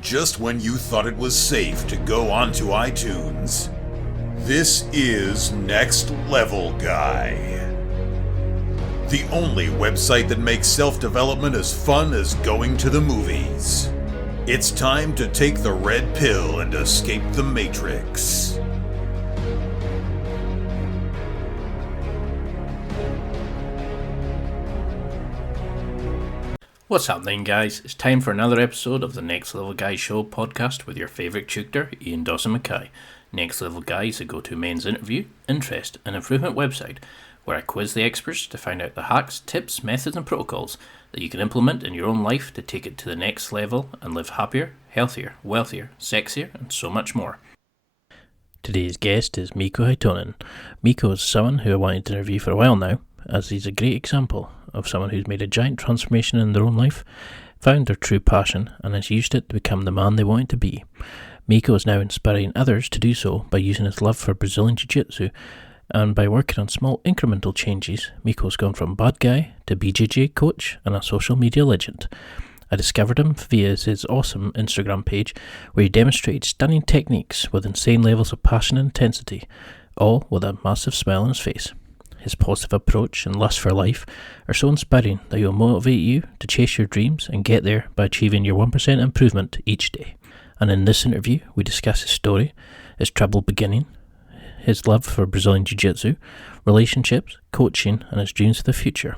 just when you thought it was safe to go onto iTunes. This is Next Level Guy, the only website that makes self-development as fun as going to the movies. It's time to take the red pill and escape the Matrix. What's happening, guys? It's time for another episode of the Next Level Guy Show podcast with your favourite tutor, Ian Dawson-Mackay. Next Level Guy is a go-to men's interview, interest and improvement website where I quiz the experts to find out the hacks, tips, methods and protocols that you can implement in your own life to take it to the next level and live happier, healthier, wealthier, sexier and so much more. Today's guest is Mikko Heittonen. Mikko is someone who I wanted to interview for a while now, as he's a great example of someone who's made a giant transformation in their own life, found their true passion, and has used it to become the man they wanted to be. Mikko is now inspiring others to do so by using his love for Brazilian Jiu-Jitsu, and by working on small incremental changes, Mikko's gone from bad guy to BJJ coach and a social media legend. I discovered him via his awesome Instagram page, where he demonstrated stunning techniques with insane levels of passion and intensity, all with a massive smile on his face. His positive approach and lust for life are so inspiring that he'll motivate you to chase your dreams and get there by achieving your 1% improvement each day. And in this interview, we discuss his story, his troubled beginning, his love for Brazilian Jiu-Jitsu, relationships, coaching, and his dreams for the future.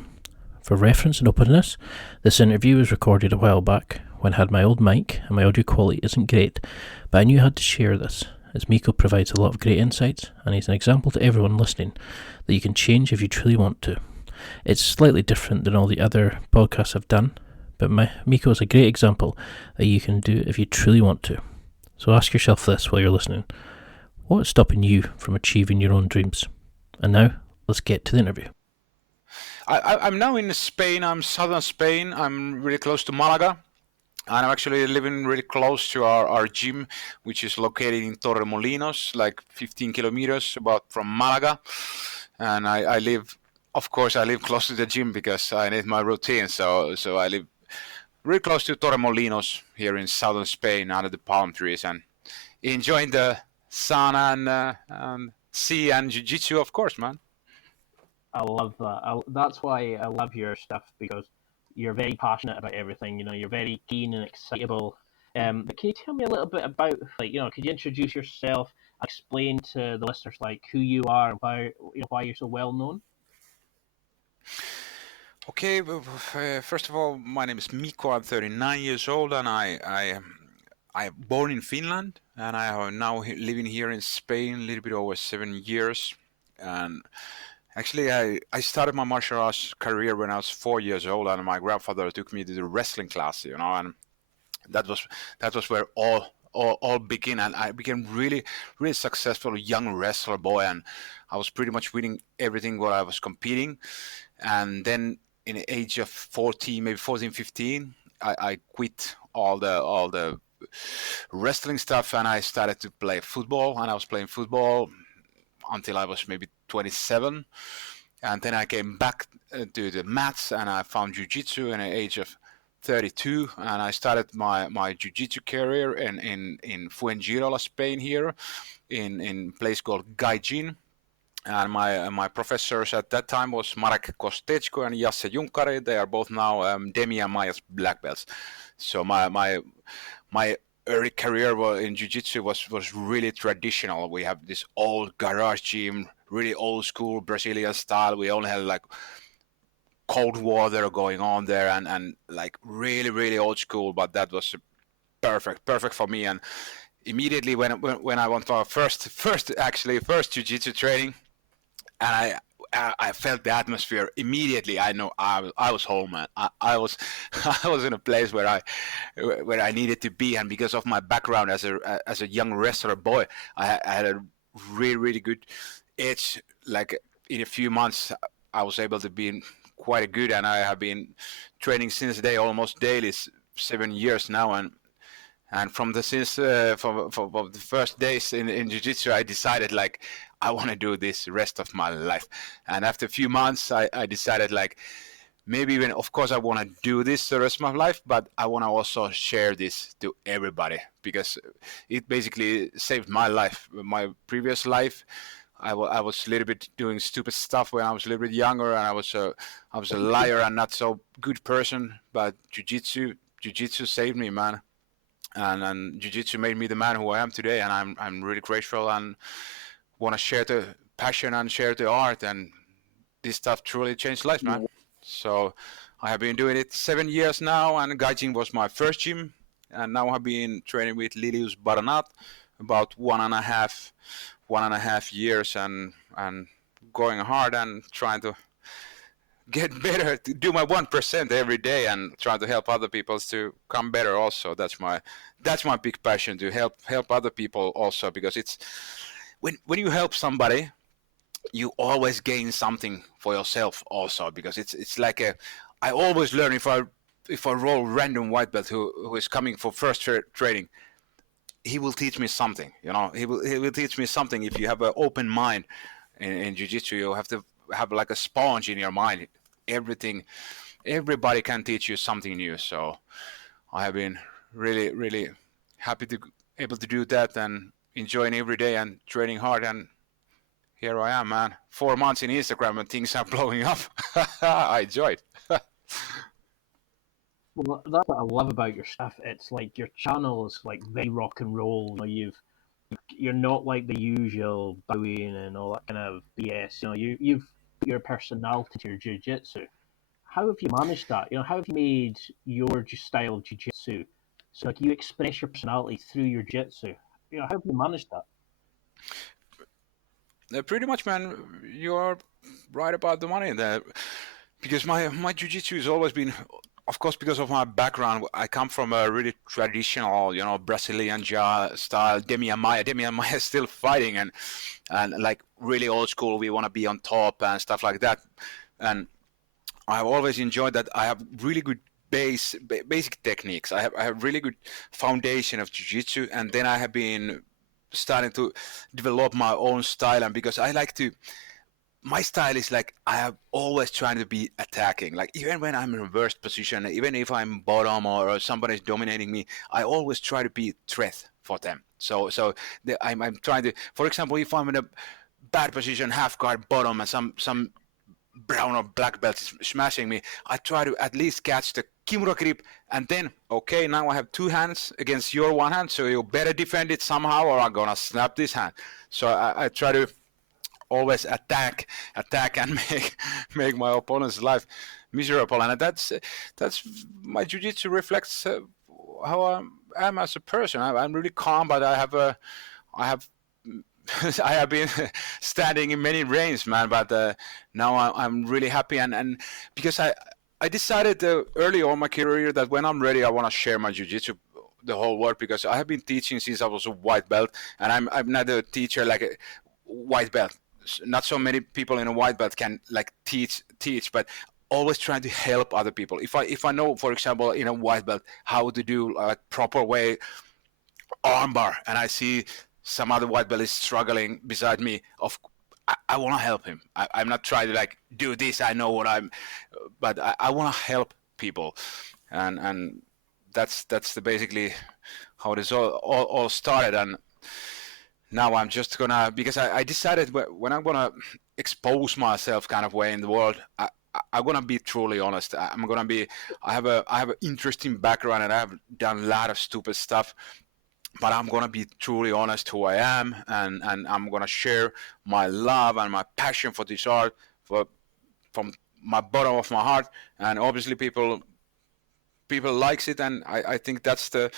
For reference and openness, this interview was recorded a while back when I had my old mic and my audio quality isn't great, but I knew I had to share this, as Mikko provides a lot of great insights, and he's an example to everyone listening that you can change if you truly want to. It's slightly different than all the other podcasts I've done, but Mikko is a great example that you can do if you truly want to. So ask yourself this while you're listening. What is stopping you from achieving your own dreams? And now, let's get to the interview. I'm now in Spain. I'm southern Spain. I'm really close to Malaga. And I'm actually living really close to our gym, which is located in Torremolinos, like 15 kilometers about from Malaga. And I live close to the gym because I need my routine. So I live really close to Torremolinos here in southern Spain under the palm trees and enjoying the sun and sea and jiu-jitsu, of course, man. I love that. That's why I love your stuff, because you're very passionate about everything. You know, you're very keen and excitable. But can you tell me a little bit about, could you introduce yourself, explain to the listeners, who you are and why you're so well known? Okay, first of all, my name is Mikko. I'm 39 years old, and I'm born in Finland, and I am now living here in Spain a little bit over 7 years. And actually, I started my martial arts career when I was 4 years old, and my grandfather took me to the wrestling class, and that was where all began, and I became really successful young wrestler boy, and I was pretty much winning everything where I was competing. And then in the age of 14, maybe 14, 15, I quit all the wrestling stuff, and I started to play football, and I was playing football until I was maybe 27, and then I came back to the mats, and I found jiu-jitsu in the age of 32, and I started my jiu-jitsu career in Fuengirola, Spain, here in a place called Gaijin. And my professors at that time was Marek Kostechko and Jasse Junkari. They are both now Demi and Maya's black belts. So my early career in jiu-jitsu was really traditional. We have this old garage gym, really old school Brazilian style. We only had like cold water going on there, and like really old school. But that was perfect for me. And immediately when I went to our first jiu-jitsu training, and I felt the atmosphere immediately. I know I was home, man. I was in a place where I needed to be, and because of my background as a young wrestler boy, I had a really good edge. Like in a few months, I was able to be quite good, and I have been training since day almost daily, 7 years now, and from the first days in jiu-jitsu, I decided like I want to do this the rest of my life. And after a few months, I decided like maybe even, of course, I want to do this the rest of my life, but I want to also share this to everybody because it basically saved my life. My previous life, I was a little bit doing stupid stuff when I was a little bit younger, and I was a liar and not so good person. But jiu-jitsu saved me, man, and jiu-jitsu made me the man who I am today, and I'm really grateful and want to share the passion and share the art, and this stuff truly changed lives, man. So I have been doing it 7 years now, and Gaijin was my first gym, and now I've been training with Lilius Baranat about one and a half years, and going hard and trying to get better, to do my 1% every day, and trying to help other people to come better. Also, that's my big passion, to help other people also, because it's when you help somebody, you always gain something for yourself also, because it's like I always learn if I roll random white belt who is coming for first training, he will teach me something. He will teach me something. If you have an open mind in jiu-jitsu, you have to have like a sponge in your mind. Everybody can teach you something new. So I have been really, really happy to able to do that and enjoying every day and training hard, and here I am, man. 4 months in Instagram and things are blowing up. I enjoy it. Well, that's what I love about your stuff. It's like your channel is like very rock and roll. You're not like the usual bowing and all that kind of BS. You've put your personality to your jiu-jitsu. How have you managed that? How have you made your style of jiu-jitsu so like you express your personality through your jiu-jitsu? How have you managed that? Pretty much, man. You are right about the money there, because my jiu-jitsu has always been, of course, because of my background. I come from a really traditional, Brazilian style. Demian Maia is still fighting, and like really old school. We want to be on top and stuff like that. And I've always enjoyed that. I have really good basic techniques. I have really good foundation of jiu-jitsu, and then I have been starting to develop my own style. And because I like to, my style is like, I have always trying to be attacking. Like even when I'm in reversed position, even if I'm bottom or somebody's dominating me, I always try to be threat for them. So I'm trying to, for example, if I'm in a bad position, half guard bottom, and some brown or black belt is smashing me, I try to at least catch the kimura grip, and then, okay, now I have two hands against your one hand, so you better defend it somehow or I'm gonna snap this hand. So I try to always attack and make my opponent's life miserable, and that's my jiu-jitsu reflects how I am as a person. I'm really calm, but I have I have been standing in many reigns, man, but now I'm really happy, and because I decided early on my career that when I'm ready, I want to share my jiu-jitsu the whole world, because I have been teaching since I was a white belt, and I'm not a teacher like a white belt. Not so many people in a white belt can like teach, but always trying to help other people. If I know, for example, in a white belt how to do like proper way armbar, and I see some other white belt is struggling beside me, I want to help him. I'm not trying to like do this. I know what but I want to help people, and that's basically how this all started. And now I'm just gonna, because I decided when I'm gonna expose myself kind of way in the world, I'm gonna be truly honest. I have an interesting background, and I have done a lot of stupid stuff. But I'm going to be truly honest who I am, and I'm going to share my love and my passion for this art from my bottom of my heart. And obviously people likes it, and I think that's the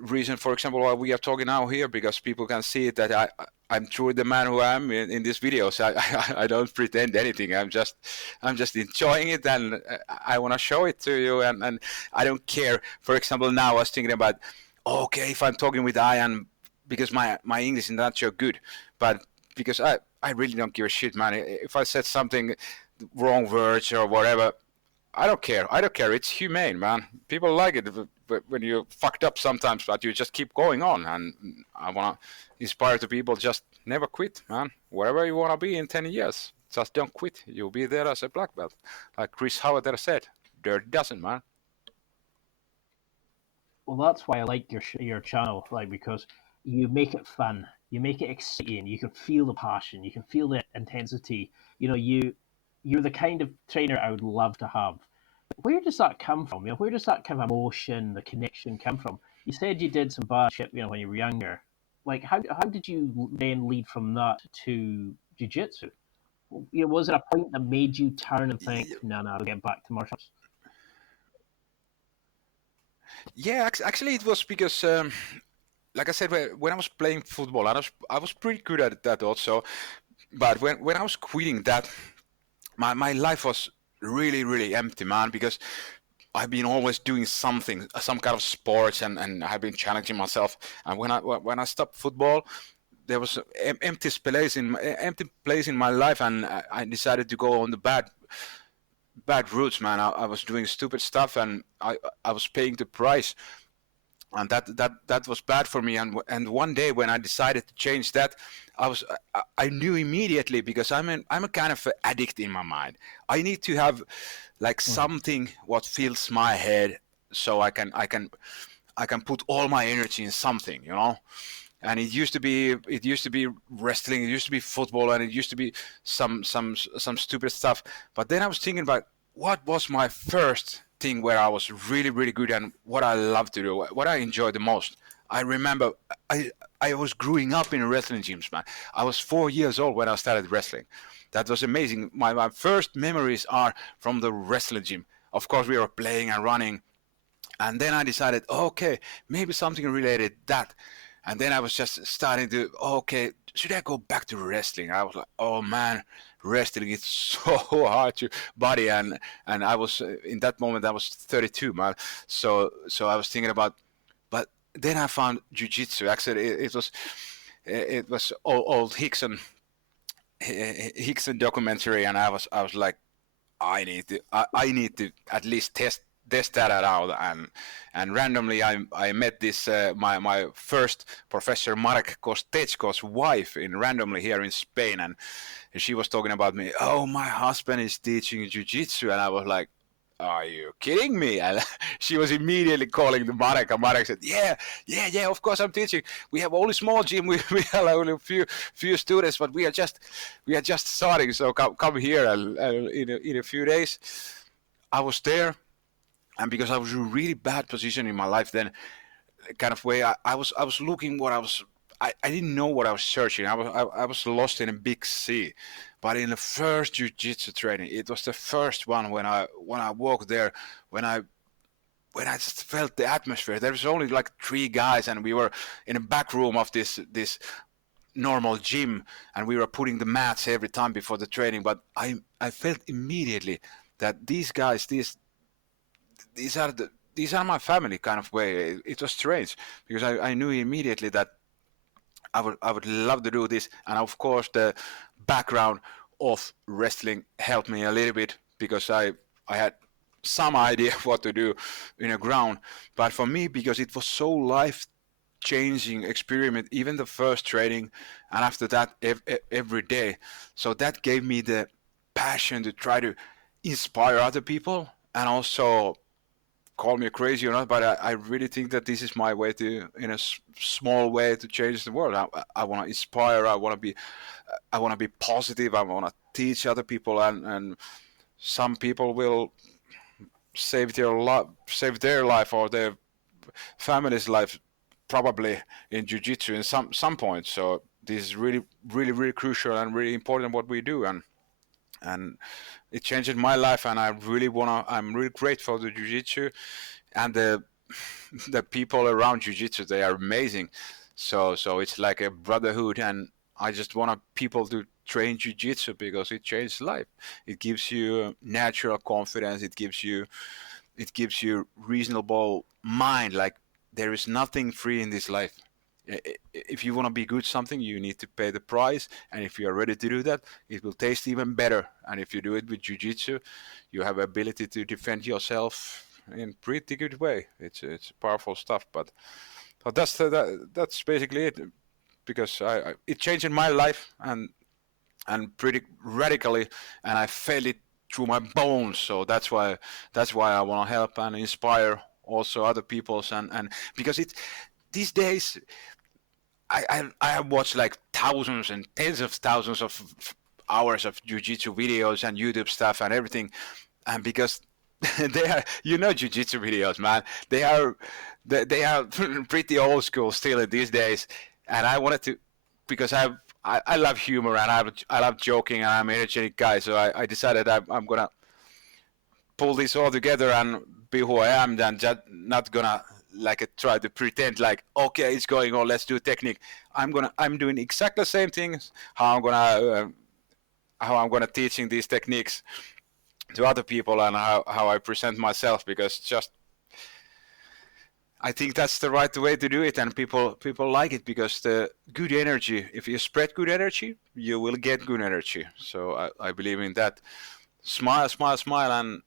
reason, for example, why we are talking now here, because people can see that I'm truly the man who I am in this video. So I don't pretend anything. I'm just enjoying it, and I want to show it to you, and I don't care. For example, now I was thinking about, okay, if I'm talking with Ian, because my English is not so good, but because I really don't give a shit, man. If I said something wrong words or whatever, I don't care. It's humane, man. People like it when you fucked up sometimes, but you just keep going on. And I want to inspire the people, just never quit, man. Wherever you want to be in 10 years, just don't quit. You'll be there as a black belt. Like Chris Howard said, dirty doesn't, man. Well, that's why I like your channel, like, because you make it fun, you make it exciting. You can feel the passion, you can feel the intensity. You know, you're the kind of trainer I would love to have. Where does that come from? You know, where does that kind of emotion, the connection come from? You said you did some bad shit, you know, when you were younger. Like, how did you then lead from that to jiu-jitsu? You know, was it a point that made you turn and think, no, I'll get back to martial arts? Yeah, actually, it was because, like I said, when I was playing football, I was pretty good at that also. But when I was quitting that, my life was really, really empty, man, because I've been always doing something, some kind of sports, and I've been challenging myself. And when I stopped football, there was an empty place in my life, and I decided to go on the bad routes, man. I was doing stupid stuff, and I was paying the price, and that was bad for me. And one day when I decided to change that, I knew immediately, because I'm a kind of addict in my mind. I need to have like something what fills my head, so I can put all my energy in something, you know. And it used to be wrestling, it used to be football, and it used to be some stupid stuff. But then I was thinking about what was my first thing where I was really, really good, and what I love to do, what I enjoy the most. I remember I was growing up in wrestling gyms, man. I was 4 years old when I started wrestling. That was amazing. My first memories are from the wrestling gym. Of course, we were playing and running, and then I decided, okay, maybe something related that. And then I was just starting to, okay, should I go back to wrestling? I was like, oh man, wrestling is so hard to body. And I was, in that moment, I was 32, man. So I was thinking about, but then I found jiu-jitsu. Actually, it was old Hickson documentary. And I was like, I need to at least test that out. And randomly I met this my first professor, Mark Kostechko's wife, randomly here in Spain, and she was talking about me. Oh, my husband is teaching jiu-jitsu. And I was like, are you kidding me? And she was immediately calling the Marek, and Marek said, yeah, of course I'm teaching. We have only small gym, we have only a few students, but we are just starting, so come here. And in a few days I was there, and because I was in a really bad position in my life then, kind of way, I was looking what I didn't know what I was searching. I was lost in a big sea. But in the first jiu-jitsu training, it was the first one when I walked there, when I just felt the atmosphere. There was only like 3 guys, and we were in a back room of this normal gym, and we were putting the mats every time before the training. But I felt immediately that these guys, these are my family, kind of way. It was strange, because I knew immediately that I would love to do this. And of course the background of wrestling helped me a little bit, because I had some idea what to do in a ground. But for me, because it was so life changing experiment, even the first training, and after that every day, so that gave me the passion to try to inspire other people. And also, call me crazy or not, but I really think that this is my way to, in a small way, to change the world. I want to inspire. I want to be positive. I want to teach other people, and some people will save their life or their family's life, probably in jiu-jitsu in some point. So this is really, really, really crucial and really important what we do, and it changed my life. And I'm really grateful to jiu-jitsu and the people around jiu-jitsu. They are amazing. So it's like a brotherhood, and I just want people to train jiu-jitsu because it changes life. It gives you natural confidence. It gives you reasonable mind. Like, there is nothing free in this life. If you want to be good something, you need to pay the price, and if you are ready to do that, it will taste even better. And if you do it with jiu-jitsu, you have ability to defend yourself in pretty good way. It's powerful stuff. But that's basically it, because it changed my life, and and pretty radically, and I felt it through my bones. So that's why I want to help and inspire also other people's, and because it these days I have watched like thousands and tens of thousands of hours of jiu-jitsu videos and YouTube stuff and everything, and because they are, jiu-jitsu videos, man, they are pretty old school still in these days, and I wanted to, because I love humor, and I love joking, and I'm an energetic guy, so I decided I'm gonna pull this all together and be who I am, and just not gonna like try to pretend like, okay, it's going on, let's do technique. I'm doing exactly the same things, how I'm gonna teaching these techniques to other people, and how I present myself, because just I think that's the right way to do it, and people like it, because the good energy, if you spread good energy, you will get good energy. So I believe in that. Smile, smile, smile, and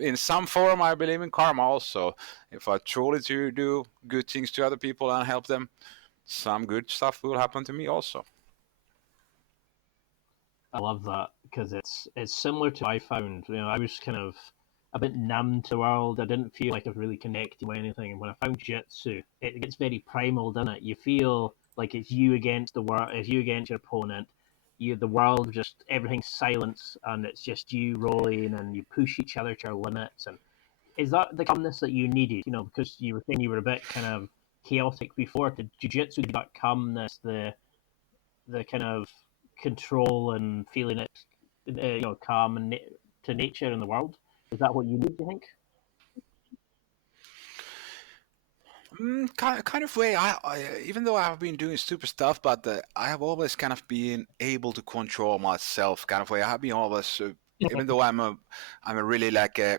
in some form I believe in karma also. If I truly do good things to other people and help them, some good stuff will happen to me also. I love that, because it's similar to what I found. I was kind of a bit numb to the world. I didn't feel like I was really connecting with anything. And when I found jiu-jitsu, it gets very primal, doesn't it? You feel like it's you against the world, it's you against your opponent. The world, just everything's silence, and it's just you rolling, and you push each other to your limits. And is that the calmness that you needed? Because you were saying you were a bit kind of chaotic before. Did jiu-jitsu give that calmness, the kind of control and feeling it, calm and to nature in the world? Is that what you need, do you think? Kind of way. Even though I have been doing stupid stuff, but I have always kind of been able to control myself. Kind of way. I have been always, even though I'm a really like a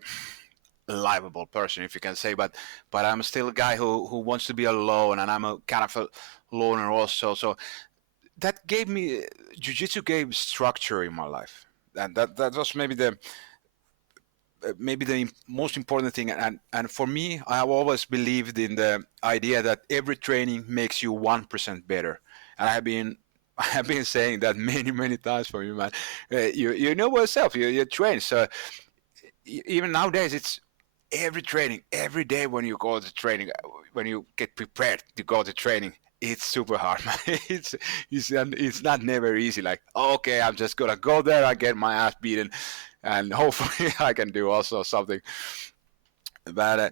livable person, if you can say, but I'm still a guy who wants to be alone, and I'm a kind of a loner also. So that gave me jiu-jitsu gave structure in my life, and that was maybe the most important thing. And for me, I have always believed in the idea that every training makes you 1% better, and I have been saying that many times for you, man. You know yourself, you train, so even nowadays it's every training, every day when you go to training, when you get prepared to go to training, it's super hard, man. It's not never easy. Like, okay, I'm just gonna go there, I get my ass beaten, and hopefully I can do also something. But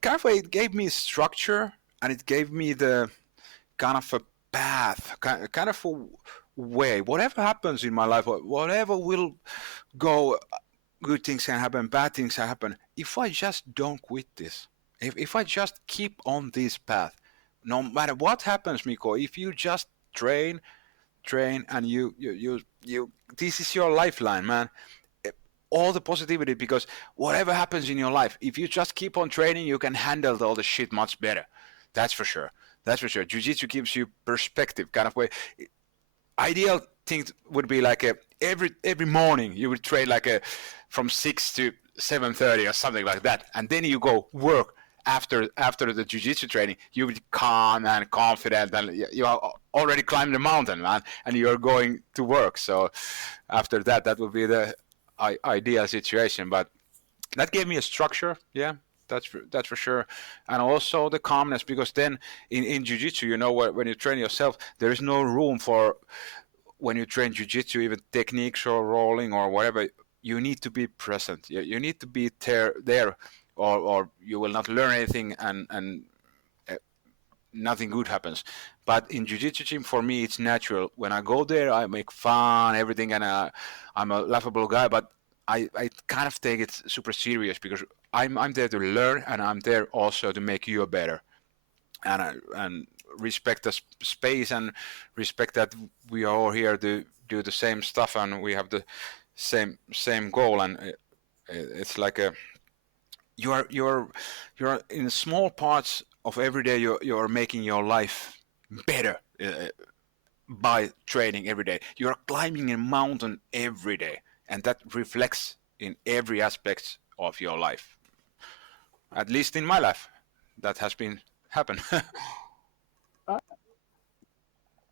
kind of it gave me structure, and it gave me the kind of a path, kind of a way. Whatever happens in my life, whatever will go, good things can happen, bad things can happen. If I just don't quit this, if I just keep on this path, no matter what happens, Miko, if you just train, and you this is your lifeline, man. All the positivity, because whatever happens in your life, if you just keep on training, you can handle all the shit much better. That's for sure. That's for sure. Jiu-jitsu gives you perspective, kind of way. Ideal thing would be like every morning you would train like from 6 to 7:30 or something like that, and then you go work after the jiu-jitsu training. You would be calm and confident, and you already climbed the mountain, man, and you're going to work. So after that would be the ideal situation. But that gave me a structure, yeah. That's for sure, and also the calmness, because then in jiu-jitsu, when you train yourself, there is no room for, when you train jiu-jitsu, even techniques or rolling or whatever, you need to be present. You need to be there, or you will not learn anything, and nothing good happens. But in jiu-jitsu gym, for me, it's natural. When I go there, I make fun, everything, and I'm a laughable guy, but I kind of take it super serious, because I'm there to learn, and I'm there also to make you better, and respect the space, and respect that we are all here to do the same stuff, and we have the same goal. And it's like you're in small parts of every day, you're making your life better by training every day. You're climbing a mountain every day, and that reflects in every aspect of your life. At least in my life, that has been happen.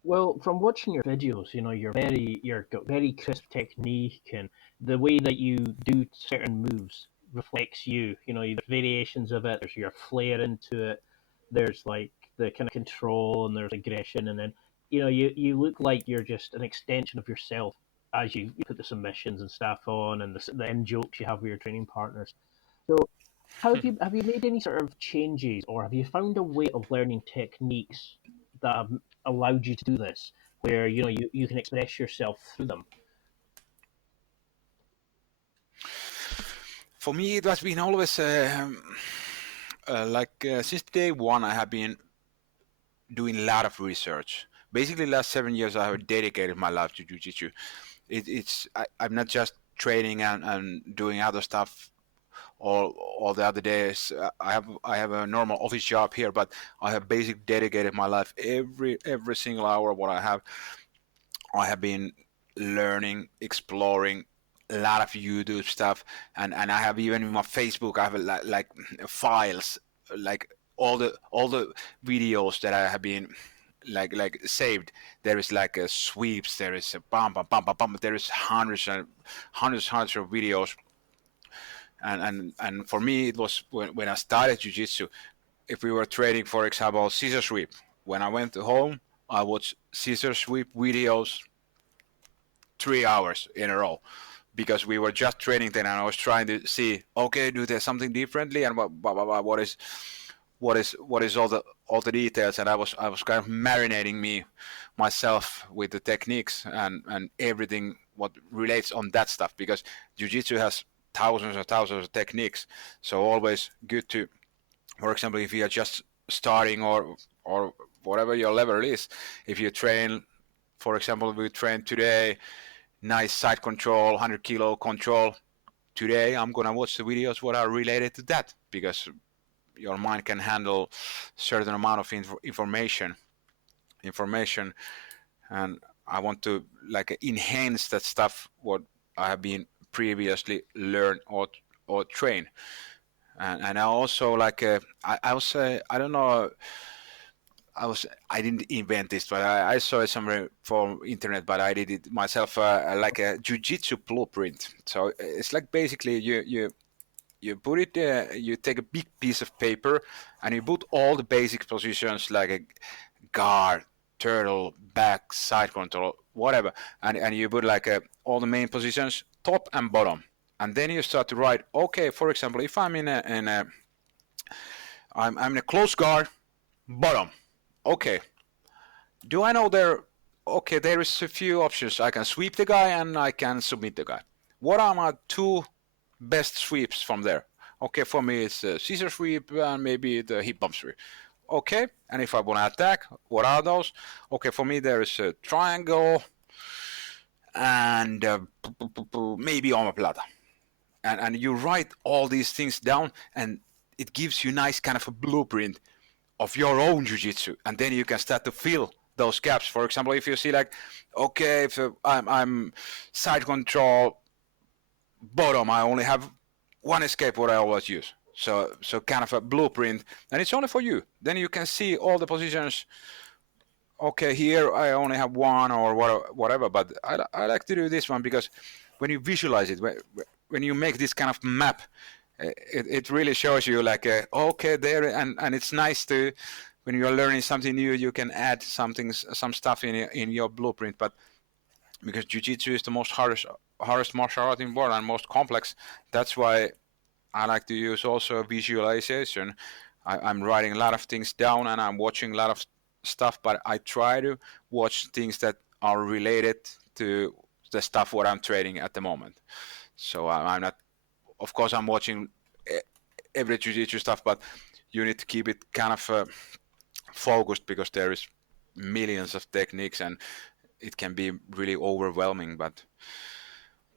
Well, from watching your videos, you're got very crisp technique, and the way that you do certain moves reflects you. There's variations of it. There's your flair into it. There's like the kind of control, and there's aggression, and then you look like you're just an extension of yourself as you put the submissions and stuff on, and the in jokes you have with your training partners. So, have you made any sort of changes, or have you found a way of learning techniques that have allowed you to do this, where you can express yourself through them? For me, it has been always since day one, I have been doing a lot of research. Basically, last 7 years, I have dedicated my life to jiu-jitsu. I'm not just training and doing other stuff all the other days. I have a normal office job here, but I have basically dedicated my life every single hour what I have been learning, exploring a lot of YouTube stuff, and I have even in my Facebook I have like files, like all the videos that I have been like saved. There is like a sweeps, there is a bam bam bam bam bam, there is hundreds of videos, and for me it was when I started jiu-jitsu. If we were training, for example, scissor sweep, when I went home, I watched scissor sweep videos 3 hours in a row, because we were just training then, and I was trying to see, okay, do there something differently, and what is all the details, and I was kind of marinating myself with the techniques and everything what relates on that stuff, because jiu-jitsu has thousands and thousands of techniques. So always good to, for example, if you are just starting or whatever your level is, if you train, for example, we train today nice side control, 100 kilo control. Today I'm gonna watch the videos what are related to that, because your mind can handle certain amount of information, and I want to like enhance that stuff what I have been previously learned or train. And I also like I was I don't know, I didn't invent this, but I saw it somewhere from internet, but I did it myself, like a jiu-jitsu blueprint. So it's like basically you put it, you take a big piece of paper and you put all the basic positions like a guard, turtle, back, side control, whatever, and you put like all the main positions, top and bottom, and then you start to write. Okay, for example, if I'm I'm in a close guard, bottom. Okay, do I know there? Okay, there is a few options. I can sweep the guy and I can submit the guy. What are my two best sweeps from there? Okay, for me it's a scissor sweep and maybe the hip bump sweep. Okay, and if I want to attack, what are those? Okay, for me there is a triangle and maybe omoplata. And you write all these things down, and it gives you nice kind of a blueprint of your own jiu-jitsu, and then you can start to fill those gaps. For example, if you see like, okay, if I'm side control bottom, I only have one escape what I always use. So kind of a blueprint, and it's only for you. Then you can see all the positions. Okay, here I only have one or whatever, but I like to do this one, because when you visualize it, when you make this kind of map, it really shows you like, okay, there, and it's nice to, when you're learning something new, you can add some stuff in your blueprint. But because jiu-jitsu is the most hardest martial art in the world and most complex, that's why I like to use also visualization. I'm writing a lot of things down and I'm watching a lot of stuff, but I try to watch things that are related to the stuff what I'm training at the moment. So I'm not, of course I'm watching every jiu-jitsu stuff, but you need to keep it kind of focused, because there is millions of techniques and it can be really overwhelming. But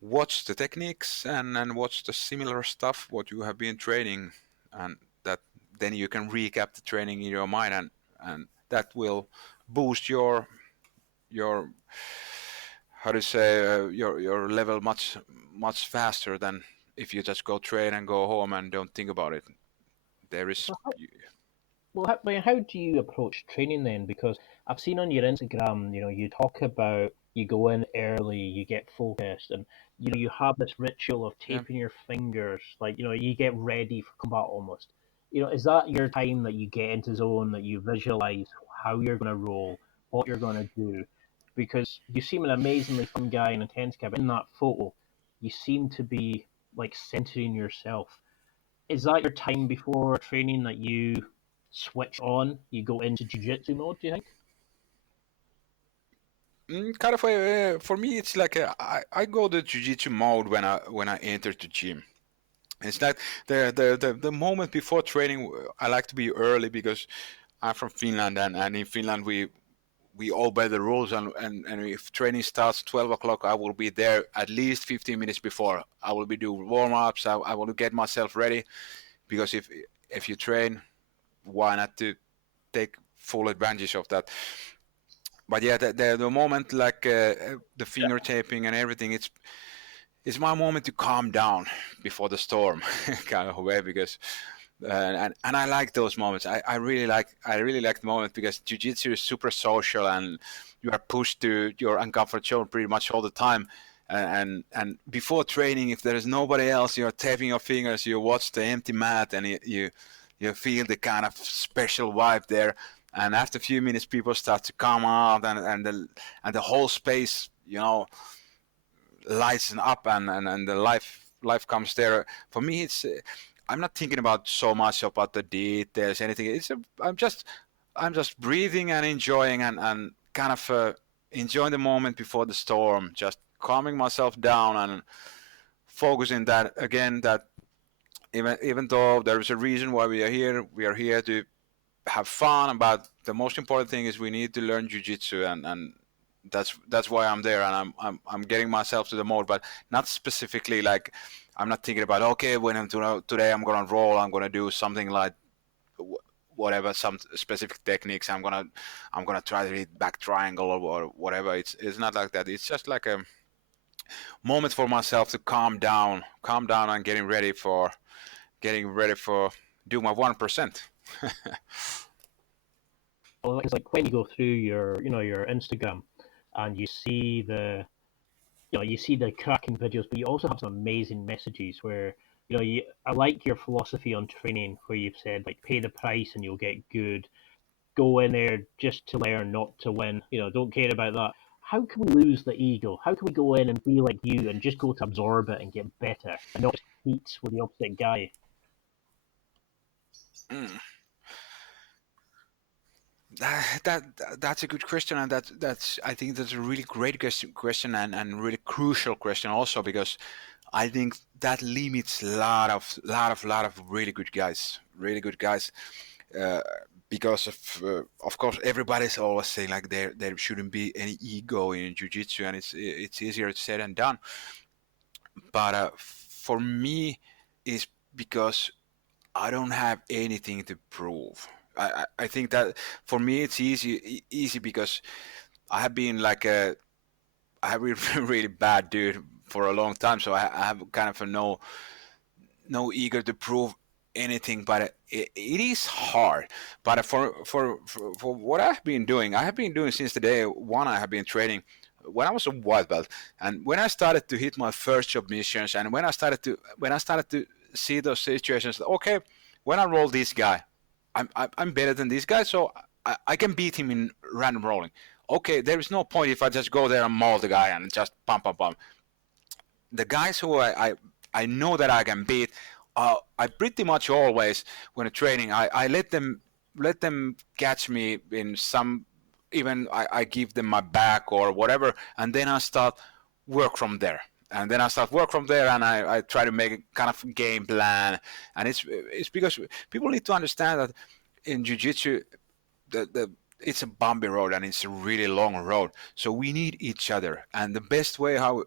watch the techniques and watch the similar stuff what you have been training, and that then you can recap the training in your mind, and that will boost your how to say your level much faster than if you just go train and go home and don't think about it. There is How do you approach training then? Because I've seen on your Instagram, you talk about you go in early, you get focused, and you have this ritual of Yeah. taping your fingers, like you get ready for combat almost. Is that your time that you get into zone, that you visualize how you're going to roll, what you're going to do? Because you seem an amazingly fun guy and intense guy, but in that photo, you seem to be like centering yourself. Is that your time before training that you switch on? You go into jiu-jitsu mode, do you think? Kind of for me, it's like I go to jiu-jitsu mode when I enter the gym. It's like the moment before training. I like to be early because I'm from Finland, and in Finland we obey the rules, and if training starts 12 o'clock, I will be there at least 15 minutes before. I will be doing warm-ups. I will get myself ready, because if you train, why not to take full advantage of that? But yeah, the moment, like the finger taping and everything, it's my moment to calm down before the storm, kind of way, because and I like those moments. I really like the moment, because jiu-jitsu is super social, and you are pushed to your uncomfort zone pretty much all the time. And before training, if there is nobody else, you're tapping your fingers, you watch the empty mat, and you feel the kind of special vibe there. And after a few minutes, people start to come out, and the whole space, lights up, and the life comes there. For me, it's I'm not thinking about so much about the details, anything. I'm just breathing and enjoying, and kind of enjoying the moment before the storm, just calming myself down and focusing that again, that even though there is a reason why we are here to have fun, but the most important thing is we need to learn jiu-jitsu, and that's why I'm there, and I'm getting myself to the mode, but not specifically like I'm not thinking about, okay, when today I'm gonna roll, I'm gonna do something like whatever, some specific techniques. I'm gonna try to hit back triangle or whatever. It's not like that. It's just like a moment for myself to calm down, and getting ready for do my 1%. Well, it's like when you go through your Instagram and you see the cracking videos, but you also have some amazing messages where I like your philosophy on training, where you've said like pay the price and you'll get good. Go in there just to learn, not to win. Don't care about that. How can we lose the ego? How can we go in and be like you and just go to absorb it and get better and not just compete with the opposite guy? Mm. That's a good question, and that's I think that's a really great question, and really crucial question also, because I think that limits a lot of really good guys, uh, because of course everybody's always saying like there shouldn't be any ego in jiu-jitsu, and it's easier said than done. But for me, it's because I don't have anything to prove. I think that for me it's easy because I have been like I have been really bad dude for a long time, so I have kind of a no eager to prove anything. But it is hard. But for what I have been doing since the day one. I have been training when I was a white belt, and when I started to hit my first submissions, and when I started to see those situations. Okay, when I roll this guy, I'm better than this guy, so I can beat him in random rolling. Okay, there is no point if I just go there and maul the guy and just pump. The guys who I know that I can beat, I pretty much always, when training, I let them catch me in some, even I give them my back or whatever, and then I start work from there. And I try to make a kind of game plan. And it's because people need to understand that in jiu-jitsu, the it's a bumpy road, and it's a really long road. So we need each other. And the best way how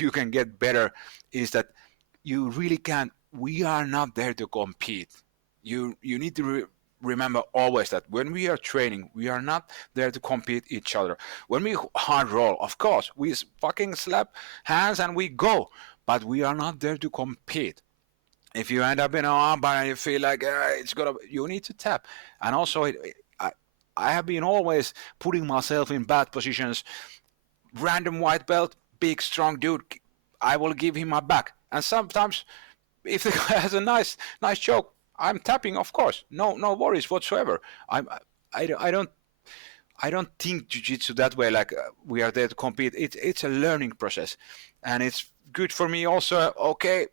you can get better is that you really can't. We are not there to compete. You need to remember always that when we are training, we are not there to compete each other. When we hard roll, of course, we fucking slap hands and we go, but we are not there to compete. If you end up in an armbar and you feel like you need to tap. And also, I have been always putting myself in bad positions. Random white belt, big strong dude, I will give him my back. And sometimes, if the guy has a nice choke, I'm tapping, of course. No worries whatsoever. I don't think jiu-jitsu that way. Like we are there to compete. It's a learning process, and it's good for me also. Okay,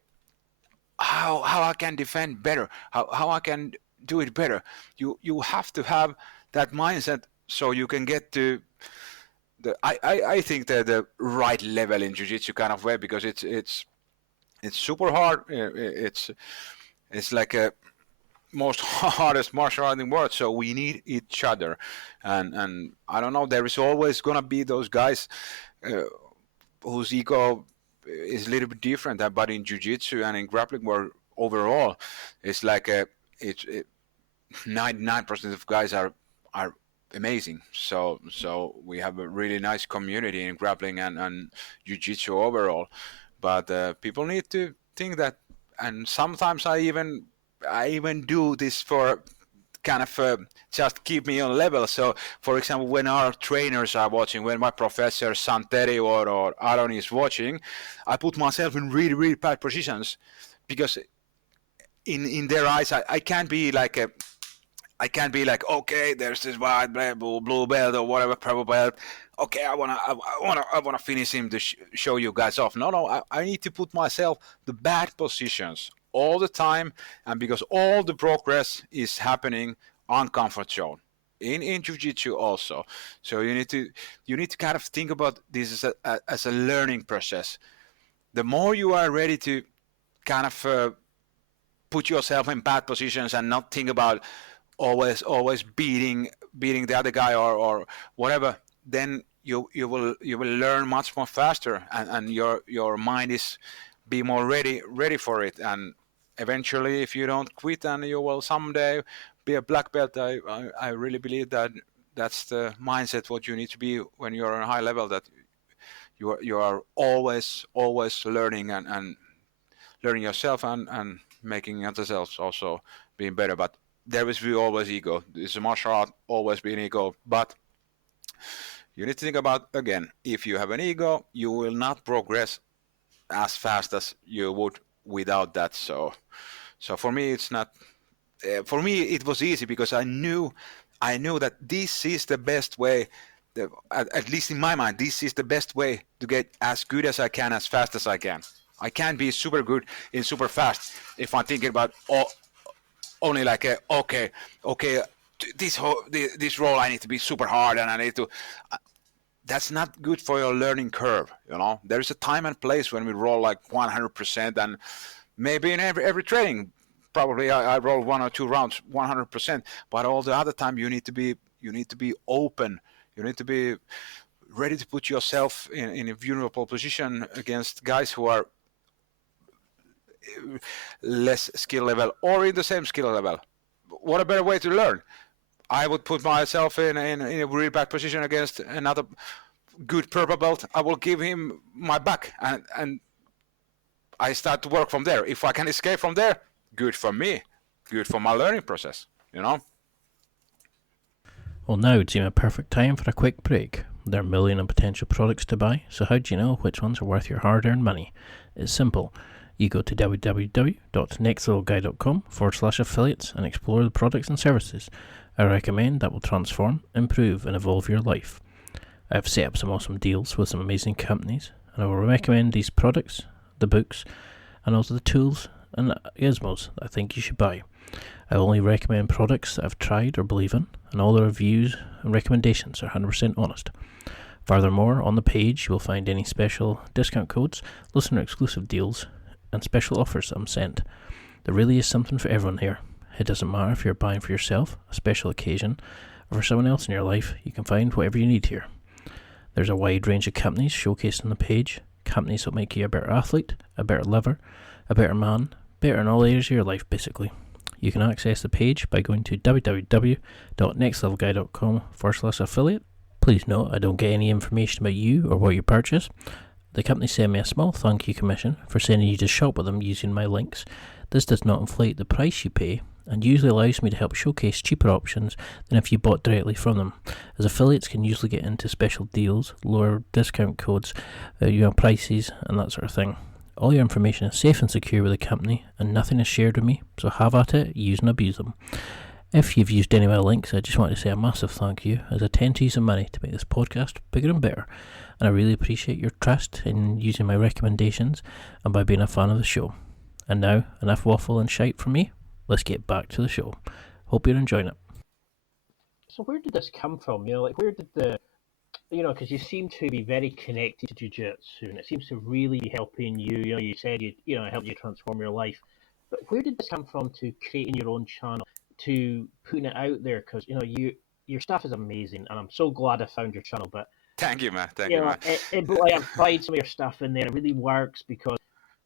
how I can defend better, how I can do it better. You have to have that mindset so you can get to I think the right level in jiu-jitsu kind of way, because it's super hard. It's like a most hardest martial art in the world, so we need each other. And I don't know, there is always gonna be those guys whose ego is a little bit different, but in jiu-jitsu and in grappling world overall, it's like 99% of guys are amazing. So we have a really nice community in grappling and jiu-jitsu overall. But people need to think that, and sometimes I even do this for kind of just keep me on level. So, for example, when our trainers are watching, when my professor Santeri or Aaron is watching, I put myself in really, really bad positions, because in their eyes, I can't be like okay, there's this white belt, blue belt, or whatever, purple belt. Okay, I wanna finish him to show you guys off. No, I need to put myself the bad positions all the time, and because all the progress is happening on comfort zone in jiu-jitsu also. So you need to kind of think about this as a learning process. The more you are ready to kind of put yourself in bad positions and not think about always beating the other guy or whatever, then you will learn much more faster, and your mind is be more ready for it. And eventually, if you don't quit, then you will someday be a black belt. I really believe that that's the mindset what you need to be when you're on a high level, that you are always learning and learning yourself and making others else also being better. But there will always ego. It's a martial art, always be an ego. But you need to think about, again, if you have an ego, you will not progress as fast as you would without that. So for me, it's not. For me, it was easy because I knew that this is the best way. At least in my mind, this is the best way to get as good as I can, as fast as I can. I can't be super good and super fast if I'm thinking about only like okay, this role I need to be super hard and I need to. That's not good for your learning curve. There is a time and place when we roll like 100%, and maybe in every training, probably I roll 1 or 2 rounds 100%. But all the other time, you need to be open. You need to be ready to put yourself in a vulnerable position against guys who are less skill level or in the same skill level. What a better way to learn. I would put myself in a really bad position against another good purple belt. I will give him my back, and I start to work from there. If I can escape from there, good for me, good for my learning process, Well, now would seem a perfect time for a quick break. There are a million of potential products to buy, so how do you know which ones are worth your hard-earned money? It's simple. You go to www.nextlittleguy.com/affiliates and explore the products and services I recommend that will transform, improve, and evolve your life. I have set up some awesome deals with some amazing companies, and I will recommend these products, the books, and also the tools and gizmos that I think you should buy. I only recommend products that I've tried or believe in, and all the reviews and recommendations are 100% honest. Furthermore, on the page you will find any special discount codes, listener exclusive deals, and special offers I'm sent. There really is something for everyone here. It doesn't matter if you're buying for yourself, a special occasion, or for someone else in your life, you can find whatever you need here. There's a wide range of companies showcased on the page, companies that make you a better athlete, a better lover, a better man, better in all areas of your life basically. You can access the page by going to www.nextlittleguy.com/affiliate. Please note I don't get any information about you or what you purchase. The company send me a small thank you commission for sending you to shop with them using my links. This does not inflate the price you pay, and usually allows me to help showcase cheaper options than if you bought directly from them, as affiliates can usually get into special deals, lower discount codes, prices, and that sort of thing. All your information is safe and secure with the company, and nothing is shared with me, so have at it, use and abuse them. If you've used any of my links, I just want to say a massive thank you, as I tend to use the money to make this podcast bigger and better, and I really appreciate your trust in using my recommendations and by being a fan of the show. And now, enough waffle and shite from me, let's get back to the show. Hope you're enjoying it. So where did this come from? Where did the, because you seem to be very connected to jiu-jitsu, and it seems to really be helping you. You said it helped you transform your life. But where did this come from to creating your own channel, to putting it out there? Because, your stuff is amazing, and I'm so glad I found your channel. But Thank you, man. Thank you, man. I've tried some of your stuff in there. It really works because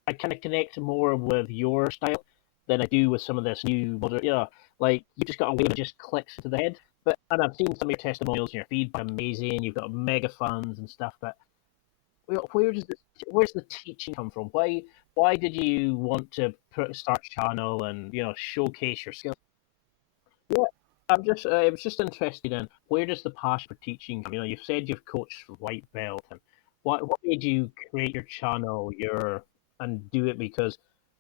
I kind of connect more with your style than I do with some of this new modern. Like you just got a way that just clicks to the head. And I've seen some of your testimonials and your feedback, amazing. You've got mega fans and stuff. But where's the teaching come from? Why did you want to start a channel and showcase your skills? I was just interested in where does the passion for teaching come? You've said you've coached for white belt, and what made you create your channel, and do it? Because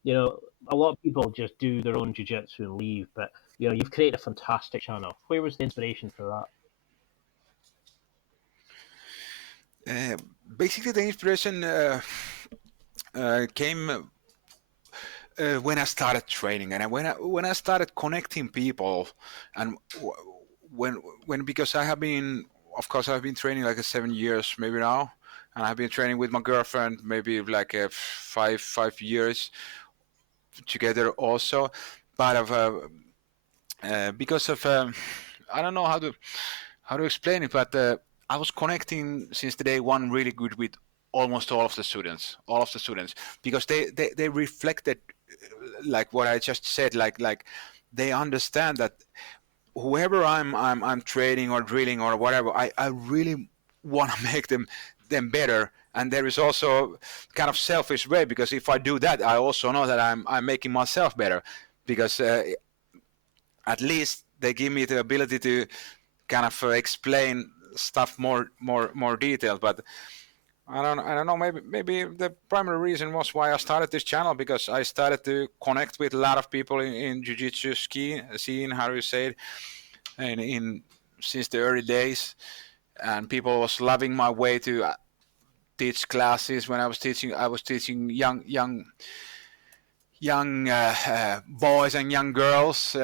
a lot of people just do their own jiu-jitsu and leave, but you've created a fantastic channel. Where was the inspiration for Uh, Basically, the inspiration came when I started training, and when I started connecting people, and when because I have been, of course, I've been training like 7 years maybe now, and I've been training with my girlfriend maybe like 5 years together also, but because of I don't know how to explain it, but I was connecting since the day one really good with almost all of the students, because they reflected like what I just said, like they understand that whoever I'm training or drilling or whatever, I really want to make them better. And there is also kind of selfish way, because if I do that, I also know that I'm making myself better, because at least they give me the ability to kind of explain stuff more detailed. But I don't know. Maybe the primary reason was why I started this channel, because I started to connect with a lot of people in jiu-jitsu scene, how do you say it, and since the early days, and people was loving my way to teach classes. When I was teaching young boys and young girls.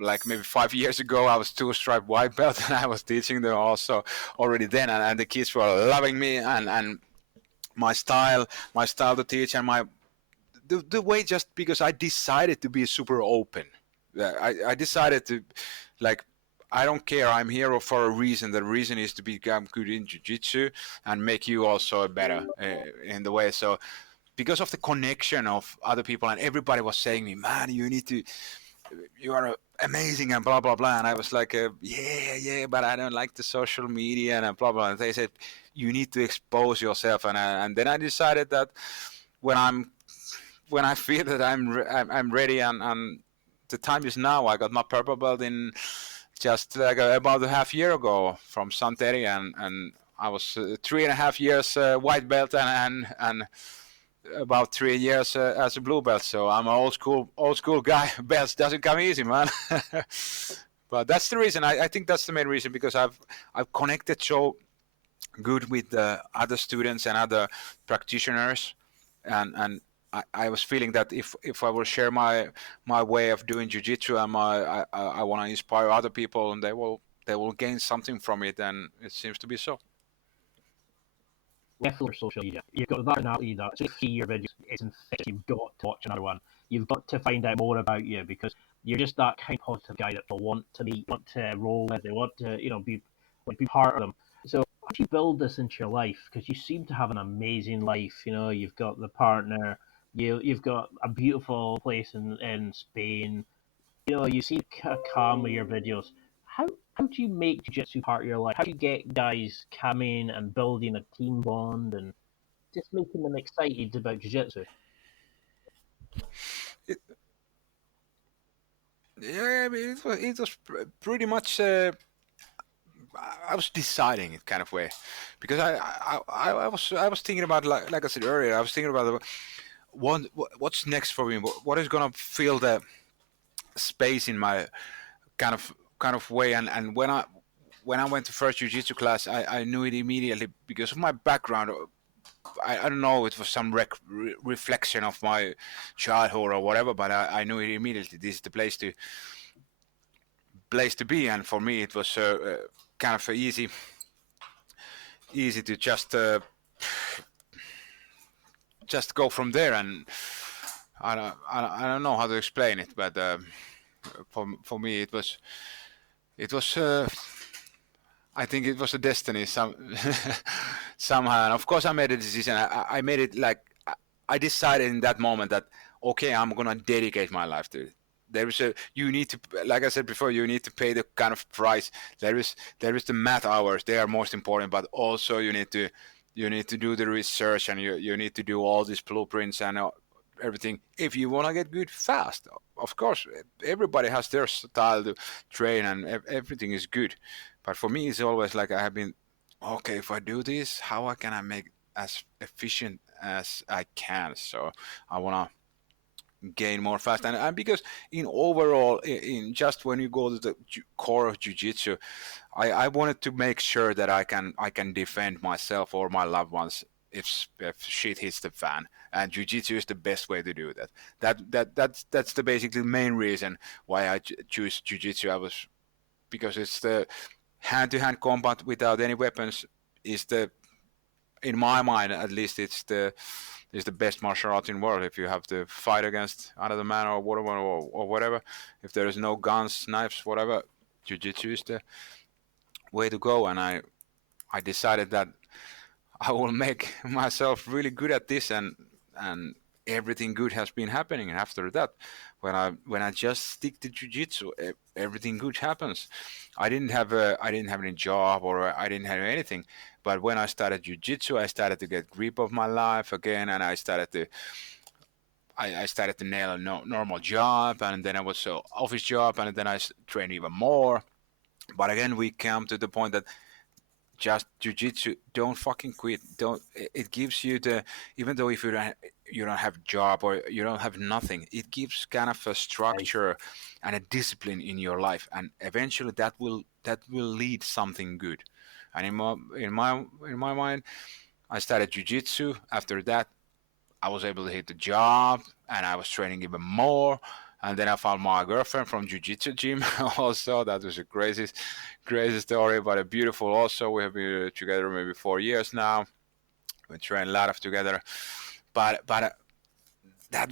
Like maybe 5 years ago, I was 2-stripe white belt, and I was teaching them also already then, and the kids were loving me and my style to teach, and the way, just because I decided to be super open. I decided to, like, I don't care. I'm here for a reason. The reason is to become good in jiu-jitsu and make you also better in the way. So because of the connection of other people, and everybody was saying me, man, you are amazing and blah blah blah, and I was like, yeah, but I don't like the social media and blah blah. And they said you need to expose yourself, and then I decided that when I feel that I'm ready, and the time is now. I got my purple belt in just like about a half year ago from Santeri, and I was 3.5 years white belt, and about 3 years as a blue belt. So I'm an old school guy. Belts doesn't come easy, man. But that's the reason. I think that's the main reason, because I've connected so good with other students and other practitioners, and I was feeling that if I will share my way of doing jiu-jitsu, and I want to inspire other people, and they will gain something from it, and it seems to be so. Definitely social media. You've got that personality that see your videos, it's infectious. You've got to watch another one. You've got to find out more about you, because you're just that kind of positive guy that people want to meet, want to roll with, they want to be part of them. So how do you build this into your life? Because you seem to have an amazing life. You've got the partner, you've got a beautiful place in Spain. You seem calm with your videos. How do you make jiu-jitsu part of your life? How do you get guys coming and building a team bond and just making them excited about jiu-jitsu? Yeah, I mean, it was pretty much. I was deciding it kind of way, because I was thinking about, like I said earlier, I was thinking about what's next for me. What is gonna fill the space in my kind of way. And when I went to first jiu-jitsu class, I knew it immediately because of my background. I don't know, it was some reflection of my childhood or whatever, but I knew it immediately. This is the place to be, and for me it was kind of easy to just go from there. And I don't know how to explain it, but for me it was I think it was a destiny somehow. And of course I made a decision. I made it like I decided in that moment that okay, I'm gonna dedicate my life to it. You need to, like I said before, you need to pay the kind of price. There is the math hours, they are most important, but also you need to do the research, and you need to do all these blueprints and everything if you want to get good fast. Of course, everybody has their style to train, and everything is good. But for me, it's always like I have been, okay, if I do this, how can I make as efficient as I can? So I want to gain more fast. And because in overall, in just when you go to the core of jiu-jitsu, I wanted to make sure that I can defend myself or my loved ones if shit hits the fan. And jiu-jitsu is the best way to do that. That's the basically main reason why I choose jiu-jitsu. Because it's the hand-to-hand combat without any weapons is the, in my mind at least, it's the best martial art in the world. If you have to fight against another man or whatever, if there is no guns, knives, whatever, jiu-jitsu is the way to go. And I decided that I will make myself really good at this, and everything good has been happening. And after that, when I just stick to jiu-jitsu, everything good happens. I didn't have any job, or I didn't have anything. But when I started jiu-jitsu, I started to get grip of my life again, and I started to nail a normal job, and then I was office job, and then I trained even more. But again, we come to the point that just jiu-jitsu, don't fucking quit. Don't. It gives you the, even though if you don't have a job or you don't have nothing, it gives kind of a structure and a discipline in your life, and eventually that will lead something good. And in my mind, I started jiu-jitsu. After that, I was able to hit the job, and I was training even more. And then I found my girlfriend from jiu-jitsu gym. Also, that was a crazy story, but a beautiful. Also, we have been together maybe 4 years now. We train a lot of together, but that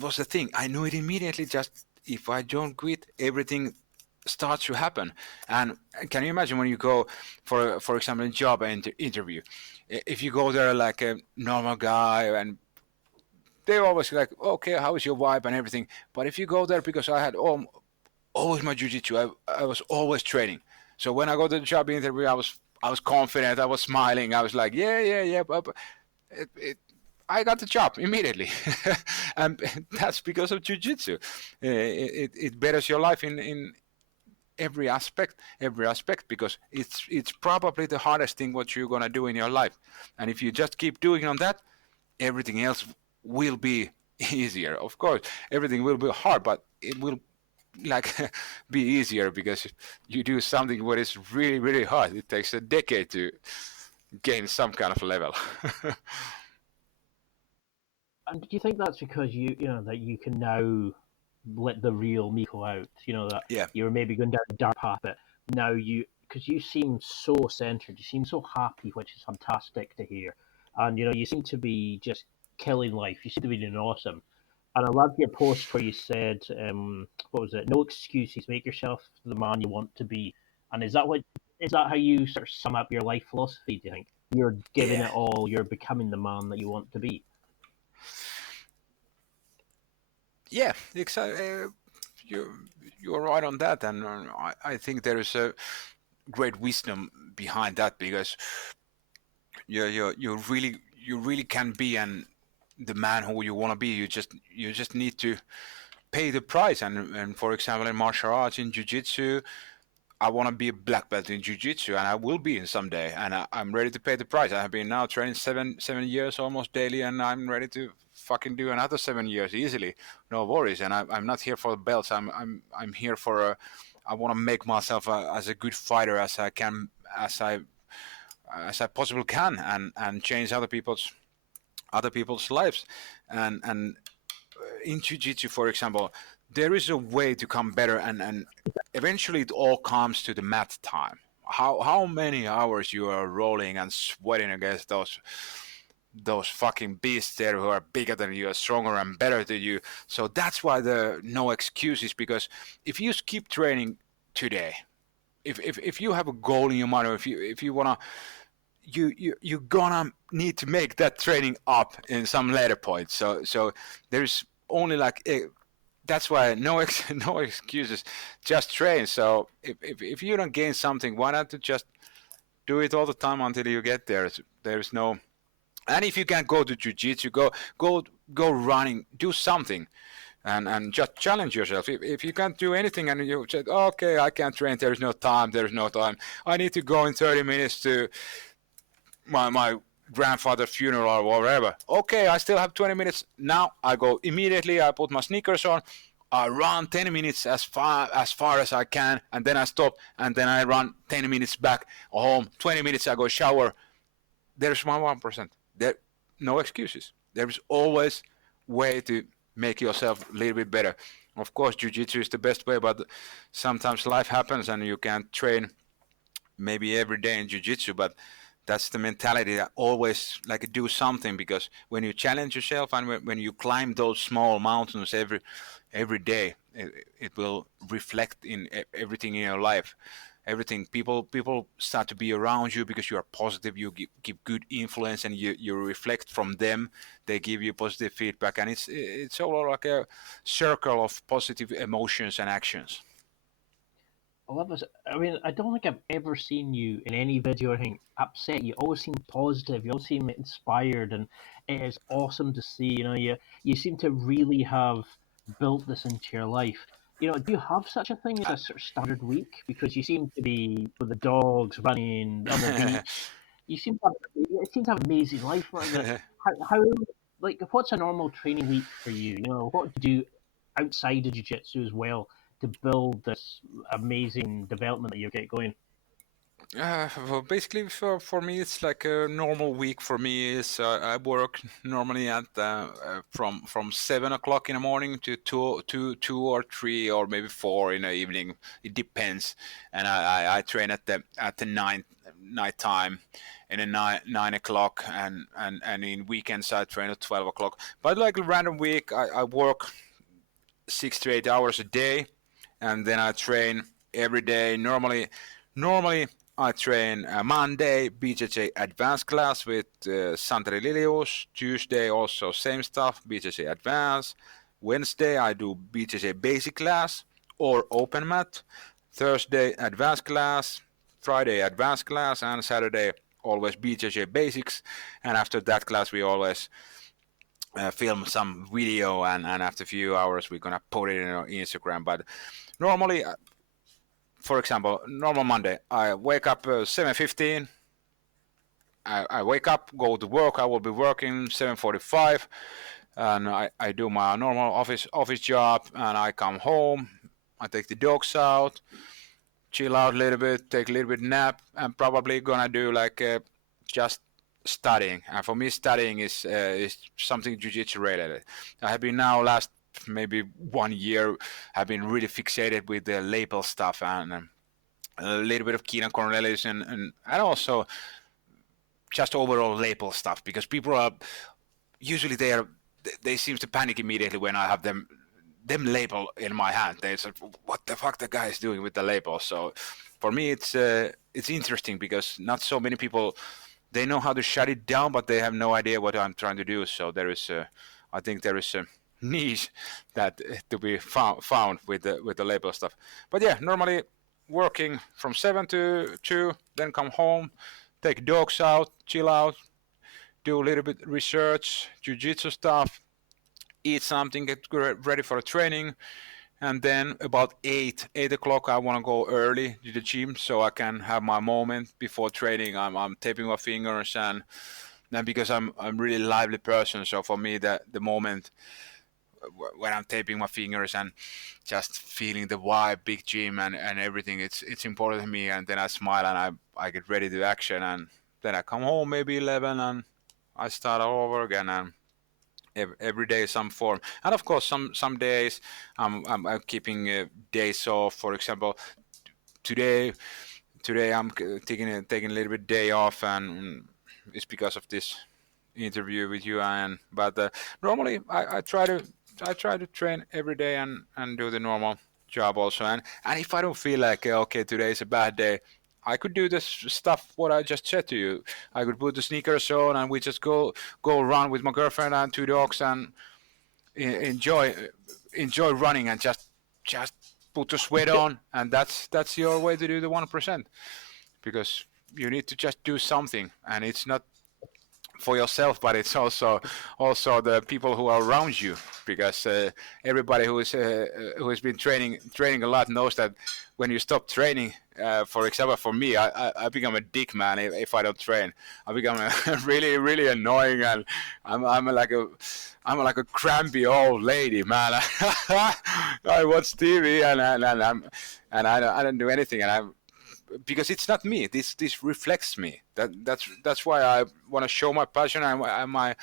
was the thing. I knew it immediately. Just if I don't quit, everything starts to happen. And can you imagine when you go for example, a job interview? If you go there like a normal guy, and they're always like, okay, how is your vibe and everything. But if you go there, because I had always my jiu-jitsu, I was always training. So when I go to the job interview, I was confident, I was smiling, I was like, yeah, but I got the job immediately. And that's because of jiu-jitsu. It betters your life in every aspect, because it's probably the hardest thing what you're gonna do in your life. And if you just keep doing on that, everything else will be easier. Of course, everything will be hard, but it will like be easier because you do something what is really, really hard. It takes a decade to gain some kind of level. And do you think that's because that you can now let the real Miko out? That Yeah, you were maybe going down a dark path, but now because you seem so centered, you seem so happy, which is fantastic to hear, and you seem to be just killing life. You seem to be doing awesome, and I loved your post where you said, what was it? No excuses. Make yourself the man you want to be. And is that how you sort of sum up your life philosophy? Do you think you're giving yeah, it all? You're becoming the man that you want to be. yeah. Exactly. You're right on that, and I think there is a great wisdom behind that, because you really can be the man who you want to be. You just need to pay the price. And for example, in martial arts, in jiu-jitsu, I want to be a black belt in jiu-jitsu, and I will be in someday, and I'm ready to pay the price. I have been now training seven years almost daily, and I'm ready to fucking do another 7 years easily, no worries. And I'm not here for the belts. I'm here for I want to make myself as a good fighter as I can, as I possibly can, and change other people's lives. And in jiu-jitsu, for example, there is a way to come better, and eventually it all comes to the mat time. How many hours you are rolling and sweating against those fucking beasts there who are bigger than you, are stronger and better than you. So that's why the no excuses, because if you keep training today, if you have a goal in your mind, or if you wanna, you're gonna need to make that training up in some later point. So there's only like that's why no excuses, just train. So if you don't gain something, why not to just do it all the time until you get there? There's no. And if you can't go to jiu-jitsu, go running, do something, and just challenge yourself. If you can't do anything and you said, okay, I can't train, there's no time, I need to go in 30 minutes to my grandfather's funeral or whatever. Okay, I still have 20 minutes. Now I go immediately, I put my sneakers on, I run 10 minutes as far as I can, and then I stop, and then I run 10 minutes back home, 20 minutes I go shower. There's my 1%. There, no excuses. There's always way to make yourself a little bit better. Of course, jiu-jitsu is the best way, but sometimes life happens and you can't train maybe every day in jiu-jitsu, but that's the mentality, that always like do something, because when you challenge yourself and when you climb those small mountains every day, it will reflect in everything in your life. Everything, people start to be around you because you are positive, you give good influence, and you reflect from them. They give you positive feedback, and it's all like a circle of positive emotions and actions. I love this. I mean, I don't think I've ever seen you in any video or anything upset. You always seem positive. You always seem inspired, and it is awesome to see. You know, you seem to really have built this into your life. You know, do you have such a thing as a sort of standard week? Because you seem to be with the dogs running on the beach. You seem to have an amazing life like this. How like what's a normal training week for you? You know, what do you do outside of jiu-jitsu as well to build this amazing development that you get going? Well, basically, for me, it's like a normal week. For me, is I work normally at from 7 o'clock in the morning to two or 3 or maybe 4 in the evening. It depends, and I train at the night time, in the 9 o'clock, and in weekends I train at 12 o'clock. But like a random week, I work 6 to 8 hours a day, and then I train every day. Normally I train Monday BJJ advanced class with Santeri Lilius. Tuesday also same stuff, BJJ advanced. Wednesday I do BJJ basic class or open mat. Thursday advanced class. Friday advanced class, and Saturday always BJJ basics. And after that class we always film some video, and after a few hours we're gonna put it on Instagram. But normally, for example, normal Monday, I wake up 7:15. I wake up, go to work. I will be working 7:45, and I do my normal office job, and I come home. I take the dogs out, chill out a little bit, take a little bit nap, and probably gonna do like just studying. And for me, studying is something jiu-jitsu related. I have been now last maybe 1 year, have been really fixated with the label stuff, and a little bit of Keenan Cornelius, and also just overall label stuff, because people are usually they seem to panic immediately when I have them label in my hand. They say, what the fuck the guy is doing with the label? So for me, it's interesting, because not so many people, they know how to shut it down, but they have no idea what I'm trying to do. So I think there is a niche that to be found with the label stuff. But yeah, normally working from 7 to 2, then come home, take dogs out, chill out, do a little bit research, jiu-jitsu stuff, eat something, get ready for a training, and then about 8 o'clock, I want to go early to the gym so I can have my moment before training. I'm taping my fingers, and then because I'm really lively person, so for me the moment when I'm taping my fingers and just feeling the vibe, big gym and everything, it's important to me. And then I smile and I get ready to action, and then I come home maybe 11 and I start all over again. And every day some form. And of course some days I'm keeping days off. For example, today I'm taking a little bit day off, and it's because of this interview with you. And but normally I try to train every day and do the normal job also. And if I don't feel like okay, today is a bad day, I could do this stuff what I just said to you. I could put the sneakers on and we just go run with my girlfriend and 2 dogs and enjoy running and just put the sweat on. And that's your way to do the 1%, because you need to just do something, and it's not for yourself, but it's also the people who are around you, because everybody who has been training a lot knows that when you stop training, for example, for me, I become a dick, man. If I don't train, I become really really annoying, and I'm like a crampy old lady, man. I watch TV and I don't do anything, and I'm because it's not me. This reflects me. That's why I want to show my passion and my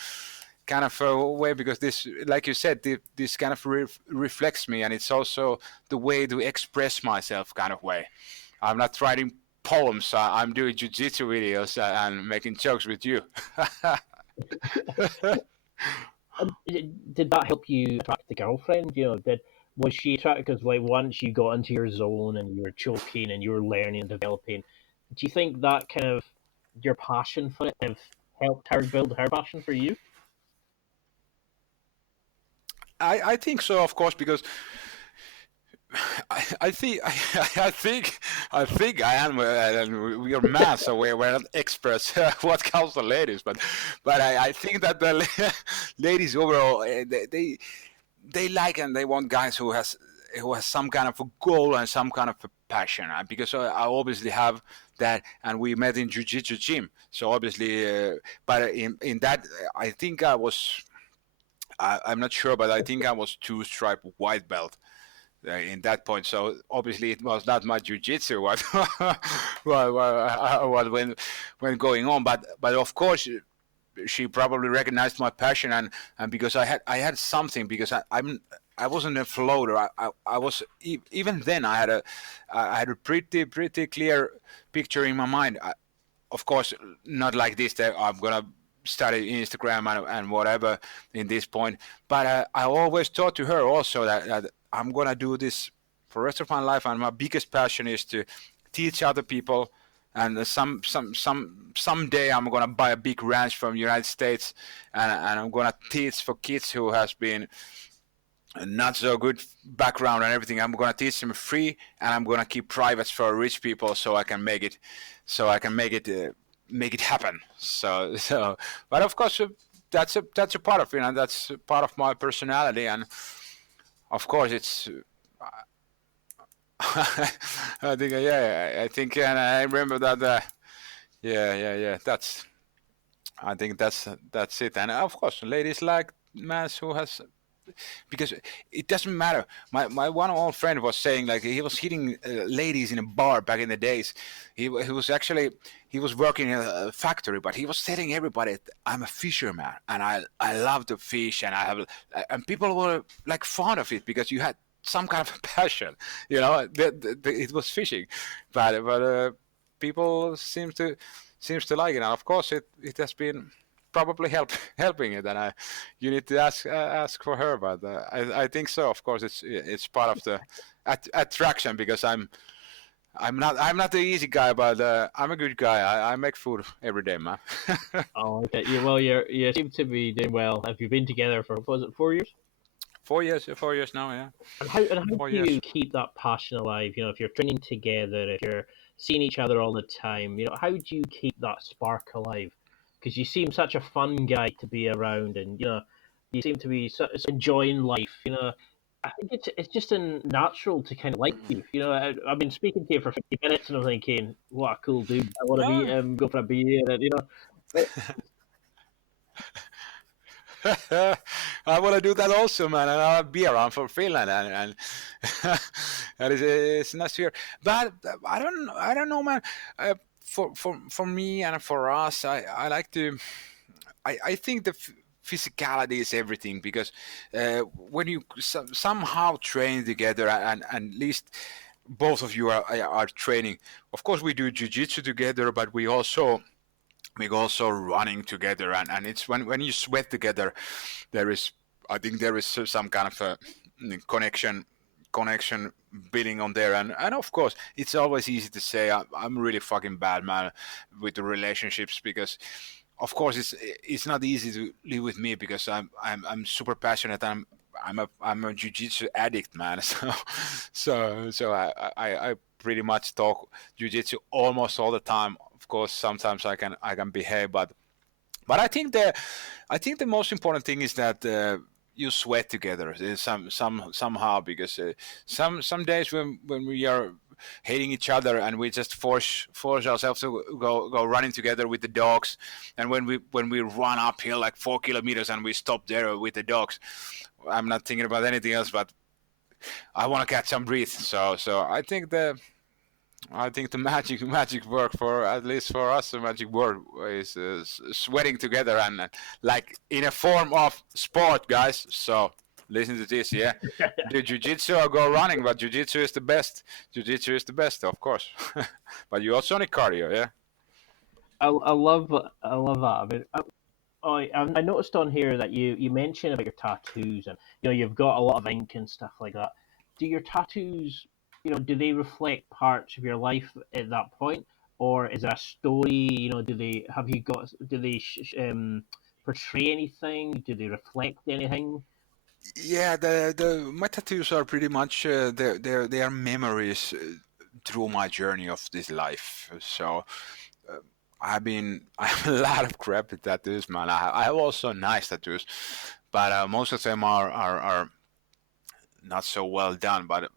kind of way, because this, like you said, this kind of reflects me, and it's also the way to express myself kind of way. I'm not writing poems. I'm doing jiu-jitsu videos and making jokes with you. Did that help you attract the girlfriend? Was she attracted? Because like once you got into your zone and you were choking and you were learning and developing, do you think that kind of your passion for it have helped her build her passion for you? I think so, of course, because I think I am. We are men, so we're not experts what comes to ladies, but I think that the ladies overall they like and they want guys who has some kind of a goal and some kind of a passion. Because I obviously have that, and we met in jiu-jitsu gym. So obviously, but in that, I think I was. I'm not sure, but I think I was 2-stripe white belt in that point. So obviously it was not my jiu-jitsu what what when going on, but of course she probably recognized my passion, and because I had something, because I wasn't a floater. I was even then I had a pretty clear picture in my mind. Of course, not like this that I'm gonna study Instagram and whatever in this point, but I always taught to her also that I'm gonna do this for the rest of my life, and my biggest passion is to teach other people. And someday I'm gonna buy a big ranch from United States, and I'm gonna teach for kids who has been not so good background and everything. I'm gonna teach them free, and I'm gonna keep privates for rich people, so I can make it, make it happen. So, but of course, that's a part of it, and that's part of my personality, and of course it's. I think I think, and I remember that. Yeah. I think that's it, and of course, ladies like men who has, because it doesn't matter. My one old friend was saying like he was hitting ladies in a bar back in the days. He was actually he was working in a factory, but he was telling everybody, I'm a fisherman and I love to fish, and I have, and people were like fond of it because you had some kind of passion, it was fishing, but people seems to like it, and of course it has been probably helping it, and you need to ask for her, but I think so. Of course, it's part of the attraction, because I'm not the easy guy, but I'm a good guy. I make food every day, man. Oh, okay. You seem to be doing well. Have you been together for, was it 4 years? 4 years now, yeah. And how do 4 years. you keep that passion alive? If you're training together, if you're seeing each other all the time, how do you keep that spark alive? Because you seem such a fun guy to be around, and You seem to be enjoying life. I think it's just natural to kind of like life. I've been speaking to you for 50 minutes, and I'm thinking, what a cool dude. I want to meet No. him, go for a beer, and. But I want to do that also, man. And I'll be around for Finland, and it's not here. But I don't know, man. For me and for us, I like to. I think the physicality is everything because when you somehow train together, and at least both of you are training. Of course, we do jiu-jitsu together, but we also running together, and it's when you sweat together, there is I think there is some kind of a connection building on there, and of course it's always easy to say I'm really fucking bad, man, with the relationships, because of course it's not easy to live with me because I'm super passionate. I'm a jiu-jitsu addict, man. So I pretty much talk jiu-jitsu almost all the time. Of course, sometimes I can behave, but I think the most important thing is that you sweat together somehow, because some days when we are hating each other and we just force ourselves to go running together with the dogs, and when we run uphill like 4 kilometers and we stop there with the dogs, I'm not thinking about anything else, but I want to catch some breath. So I think the magic work, for at least for us, the magic word is sweating together, and like in a form of sport, guys. So listen to this, yeah. Do jiu-jitsu or go running, but jiu-jitsu is the best. Jiu-jitsu is the best, of course. But you also need cardio, yeah. I love that. I noticed on here that you mentioned about your tattoos, and you've got a lot of ink and stuff like that. Do your tattoos, do they reflect parts of your life at that point, or is there a story? Do they portray anything? Do they reflect anything? Yeah, the my tattoos are pretty much they are memories through my journey of this life. So uh, I have a lot of crappy tattoos, man. I have also nice tattoos, but most of them are not so well done. But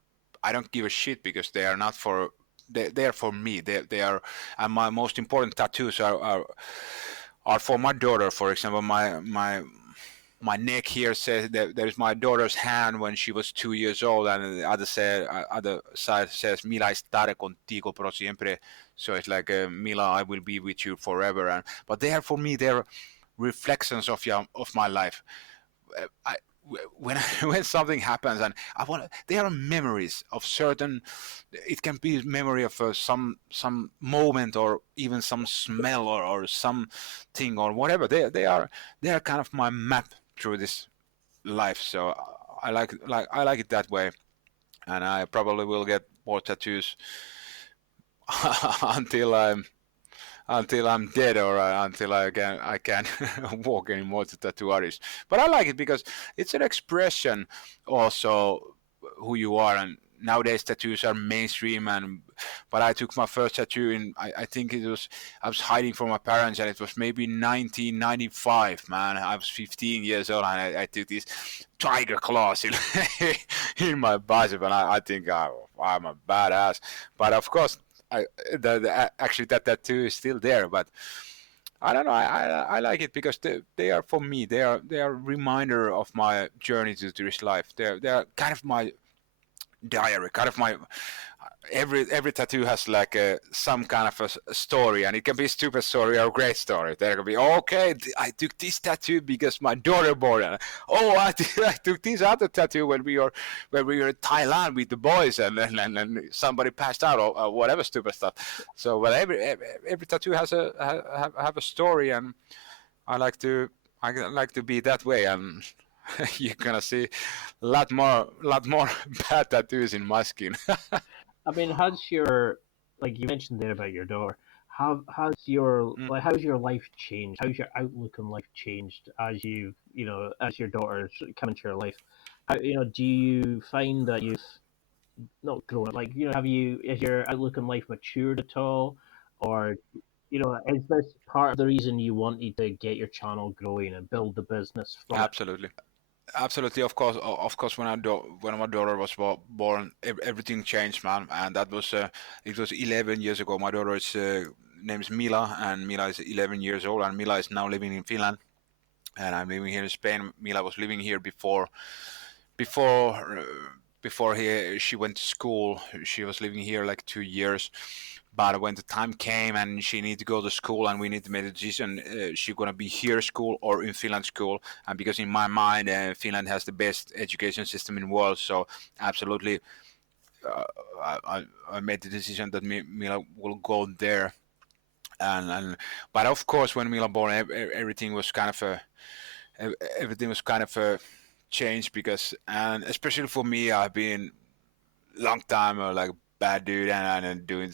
I don't give a shit because they are not for they are for me. They are, and my most important tattoos are for my daughter. For example, my neck here says that there's my daughter's hand when she was 2 years old, and the other side says "Mila estaré contigo por siempre." So it's like Mila, I will be with you forever. And but they are for me. They're reflections of my life. I when when something happens, and I want, they are memories of certain. It can be memory of some moment, or even some smell, or something, or whatever. They are kind of my map through this life. So I like it that way, and I probably will get more tattoos until I'm dead, or until I can't walk anymore to tattoo artists. But I like it because it's an expression also who you are. And nowadays tattoos are mainstream, and but I took my first tattoo in, I think I was hiding from my parents, and it was maybe 1995, man. I was 15 years old, and I took these tiger claws in, in my bicep, and I think I'm a badass. But of course, actually that tattoo is still there, but I don't know. I like it because they are for me. They are reminder of my journey to this life. They're kind of my diary, kind of my every tattoo has like some kind of a story, and it can be a stupid story or a great story. There can be, okay, I took this tattoo because my daughter born it. Oh, I took this other tattoo when we were in Thailand with the boys, and somebody passed out, or whatever stupid stuff. So, but every tattoo has have a story, and I like to be that way, and you're gonna see a lot more bad tattoos in my skin. I mean, like you mentioned there about your daughter, how's your life changed? How's your outlook on life changed as as your daughter's come into your life? Do you find that you've not grown up, like, has your outlook on life matured at all, or? Is this part of the reason you wanted to get your channel growing and build the business from it? Absolutely. Absolutely, of course. When my daughter was born, everything changed, man. And that was it was 11 years ago. My daughter is name is Mila, and Mila is 11 years old, and Mila is now living in Finland, and I'm living here in Spain. Mila was living here before uh, before she went to school. She was living here like 2 years. But when the time came and she needed to go to school and we need to make a decision, she gonna be here school or in Finland school. And because in my mind, Finland has the best education system in the world, so absolutely, uh, I made the decision that Mila will go there. And but of course, when Mila born, everything was kind of a everything was kind of a change because, and especially for me, I've been long time like bad dude and doing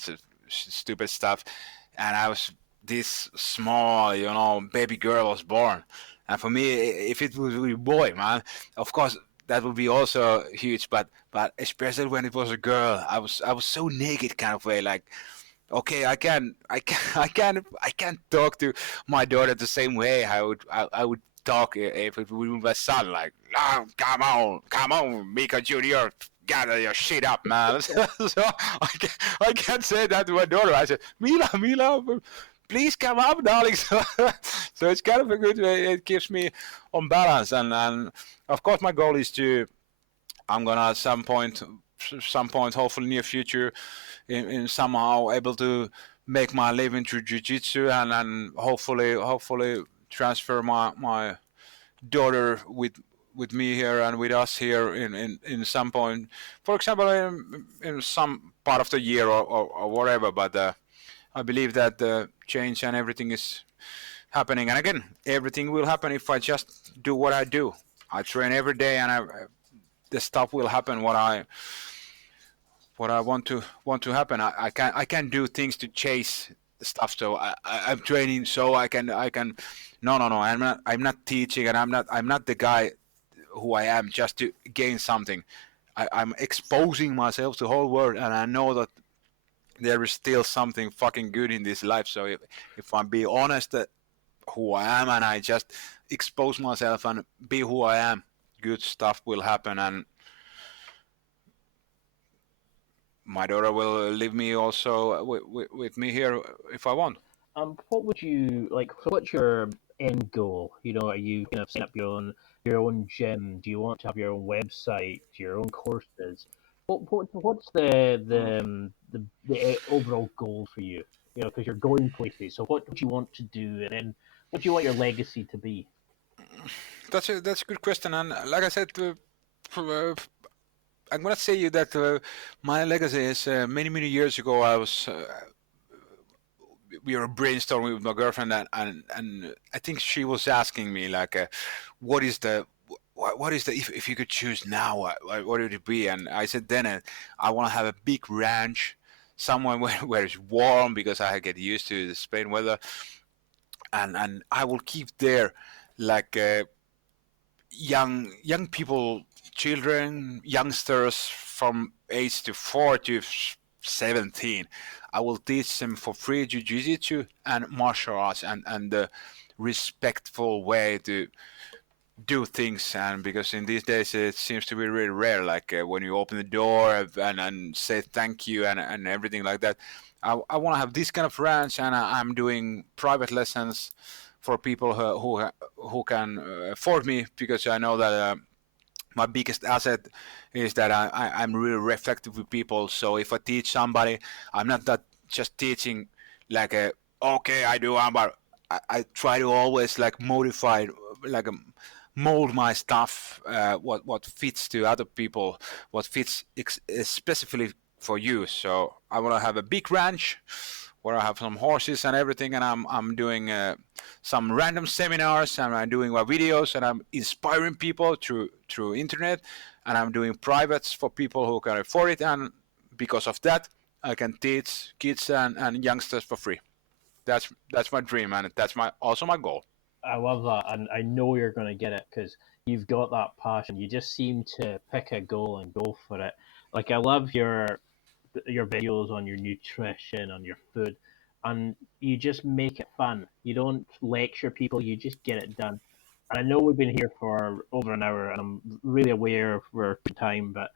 stupid stuff, and I was this small, baby girl was born, and for me, if it was a boy, man, of course that would be also huge, but especially when it was a girl, I was so naked kind of way, like. Okay, I can't talk to my daughter the same way I would talk if it would be my son. Like, oh, come on, Mika Junior, gather your shit up, man. So I can't say that to my daughter. I said, Mila, please come up, darling. So it's kind of a good way. It keeps me on balance, and of course my goal is to. I'm gonna at some point, hopefully near future, in somehow able to make my living through jiu-jitsu and hopefully transfer my daughter with me here and with us here in some point, for example, in some part of the year or whatever. But I believe that the change and everything is happening, and again, everything will happen if I just do what I do. I train every day, and the stuff will happen what I want to happen. I can't do things to chase stuff. So I'm training so I can. No. I'm not teaching, and I'm not the guy who I am just to gain something. I'm exposing myself to the whole world, and I know that there is still something fucking good in this life. So if I'm being honest, who I am, and I just expose myself and be who I am, good stuff will happen, and my daughter will leave me also with me here if I want. What would you like? So what's your end goal? Are you kind of setting up your own gym? Do you want to have your own website, your own courses? What's the overall goal for you? Because you're going places. So what do you want to do, and then what do you want your legacy to be? That's a good question, and like I said, I'm gonna say you that my legacy is many years ago. We were brainstorming with my girlfriend, and I think she was asking me like, what is the what is the if you could choose now, what would it be? And I said then I want to have a big ranch somewhere where it's warm because I get used to the Spain weather, and I will keep there like young people, children, youngsters from age to 4 to 17. I will teach them for free jiu-jitsu and martial arts, and the respectful way to do things. And because in these days it seems to be really rare, like when you open the door and say thank you and everything like that. I want to have this kind of ranch, and I'm doing private lessons for people who can afford me, because I know that my biggest asset is that I'm really reflective with people. So if I teach somebody, I'm not that just teaching like a okay I do, but I try to always like modify, like mold my stuff what fits to other people, what fits specifically for you. So I want to have a big ranch where I have some horses and everything, and I'm doing some random seminars, and I'm doing my videos, and I'm inspiring people through internet, and I'm doing privates for people who can afford it, and because of that, I can teach kids and youngsters for free. That's my dream, and that's also my goal. I love that, and I know you're going to get it because you've got that passion. You just seem to pick a goal and go for it. Like I love your videos on your nutrition, on your food, and you just make it fun. You don't lecture people, you just get it done. And I know we've been here for over an hour, and I'm really aware of our time, but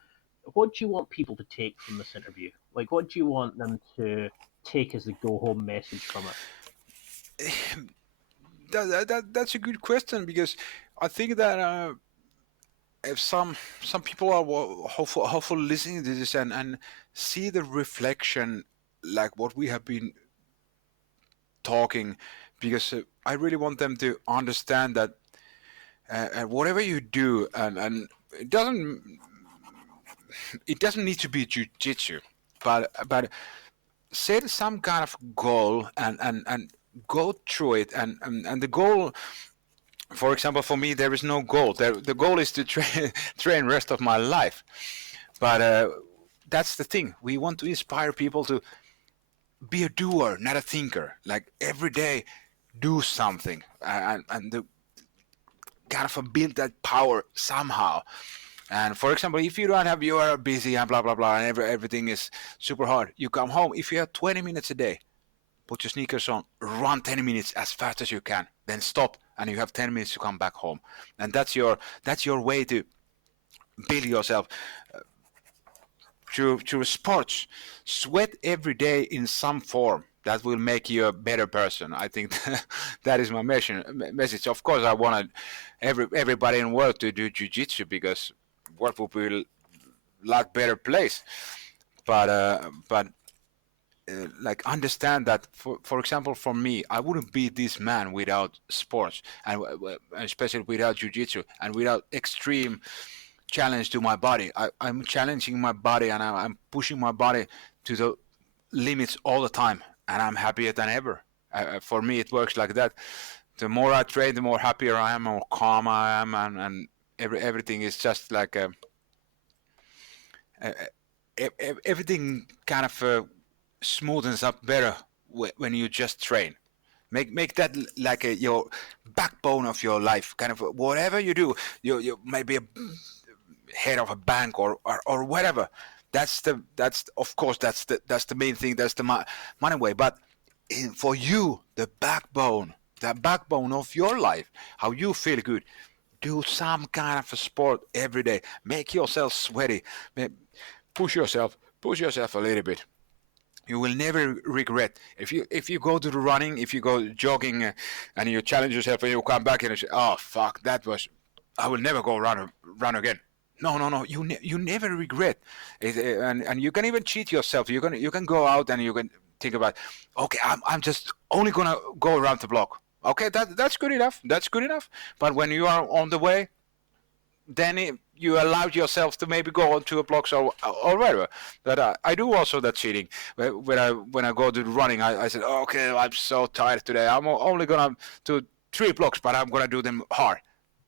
what do you want people to take from this interview? Like, what do you want them to take as the go home message from it? That's a good question, because I think that if some people are hopeful listening to this and see the reflection, like what we have been talking, because I really want them to understand that whatever you do, and it doesn't need to be jiu-jitsu, but set some kind of goal and go through it, and the goal, for example, for me, there is no goal. The goal is to train rest of my life. But that's the thing. We want to inspire people to be a doer, not a thinker. Like every day, do something, and the kind of build that power somehow. And for example, if you don't have, you are busy and blah blah blah, and everything is super hard. You come home. If you have 20 minutes a day, put your sneakers on, run 10 minutes as fast as you can, then stop, and you have 10 minutes to come back home. And that's your way to build yourself through sports. Sweat every day in some form. That will make you a better person. I think that is my message. Of course, I want everybody in the world to do jiu-jitsu, because world will be a lot better place. But like, understand that, for example, for me, I wouldn't be this man without sports, and especially without jiu-jitsu and without extreme challenge to my body. I'm challenging my body, and I'm pushing my body to the limits all the time, and I'm happier than ever. For me, it works like that. The more I train, the more happier I am, more calm I am, and everything is just like everything kind of smoothens up better when you just train. Make that like your backbone of your life. Kind of whatever you do, you maybe a head of a bank or whatever. That's of course that's the main thing. That's the money way. But for you, the backbone of your life, how you feel good. Do some kind of a sport every day. Make yourself sweaty. Push yourself a little bit. You will never regret. If you go to the running, if you go jogging, and you challenge yourself, and you come back and you say, "Oh fuck, I will never go run again." No. You never regret. And you can even cheat yourself. You can go out and you can think about, okay, I'm just only gonna go around the block. Okay, that's good enough. That's good enough. But when you are on the way, then you allowed yourself to maybe go on 2 blocks or whatever. But I do also that cheating. When I go to running, I said, okay, I'm so tired today. I'm only gonna do 3 blocks, but I'm gonna do them hard.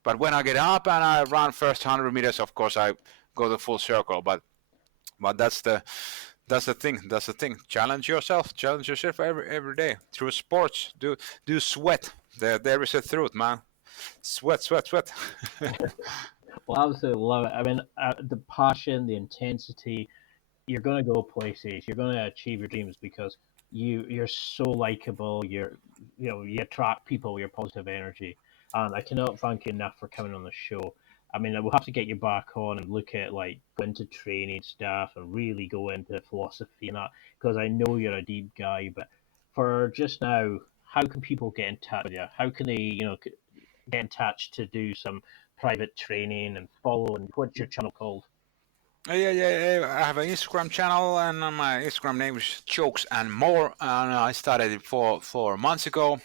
But when I get up and I run first 100 meters, of course I go the full circle. But that's the thing. That's the thing. Challenge yourself every day through sports. Do sweat. There is a truth, man. Sweat. Well, I absolutely love it. I mean, the passion, the intensity, you're going to go places. You're going to achieve your dreams because you're so likable. You attract people with your positive energy, and I cannot thank you enough for coming on the show. I mean, we'll have to get you back on and look at like go into training stuff and really go into philosophy and that, because I know you're a deep guy. But for just now, how can people get in touch with you? How can they get in touch to do some private training and follow? And what's your channel called? Yeah. I have an Instagram channel, and my Instagram name is Jokes and More, and I started it 4 months ago,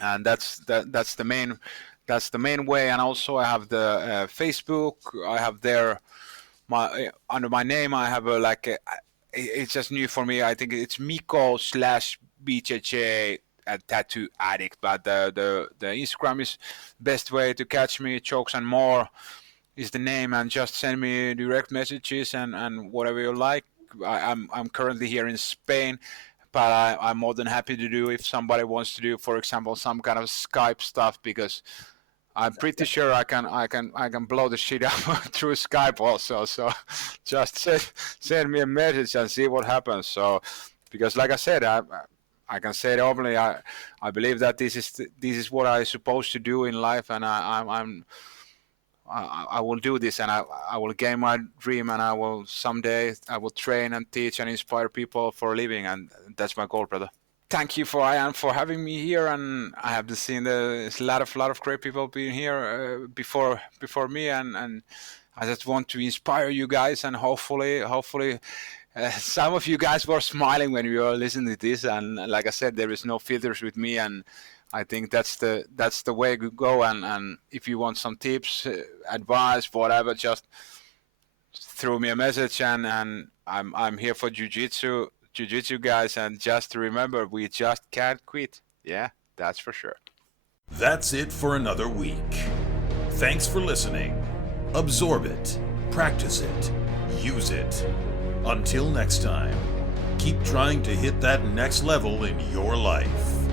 and that's the main way. And also I have the Facebook. I have there under my name. I have it's just new for me. I think it's Mikko/BJJ tattoo addict, but the Instagram is best way to catch me. Jokes and More is the name, and just send me direct messages and whatever you like. I'm currently here in Spain, but I'm more than happy to do if somebody wants to do, for example, some kind of Skype stuff, because I'm pretty sure I can blow the shit up through Skype also. So just send me a message and see what happens. So because like I said, I can say it openly. I believe that this is what I'm supposed to do in life, and I will do this, and I will gain my dream, and I will someday I will train and teach and inspire people for a living, and that's my goal, brother. Thank you for Ian for having me here, and I have seen there's a lot of great people being here before me, and I just want to inspire you guys, and hopefully some of you guys were smiling when you were listening to this, and like I said, there is no filters with me, and I think that's the way to go. And if you want some tips, advice, whatever, just throw me a message, and I'm here for jiu-jitsu guys, and just remember, we just can't quit. Yeah, that's for sure. That's it for another week. Thanks for listening. Absorb it, practice it, use it. Until next time, keep trying to hit that next level in your life.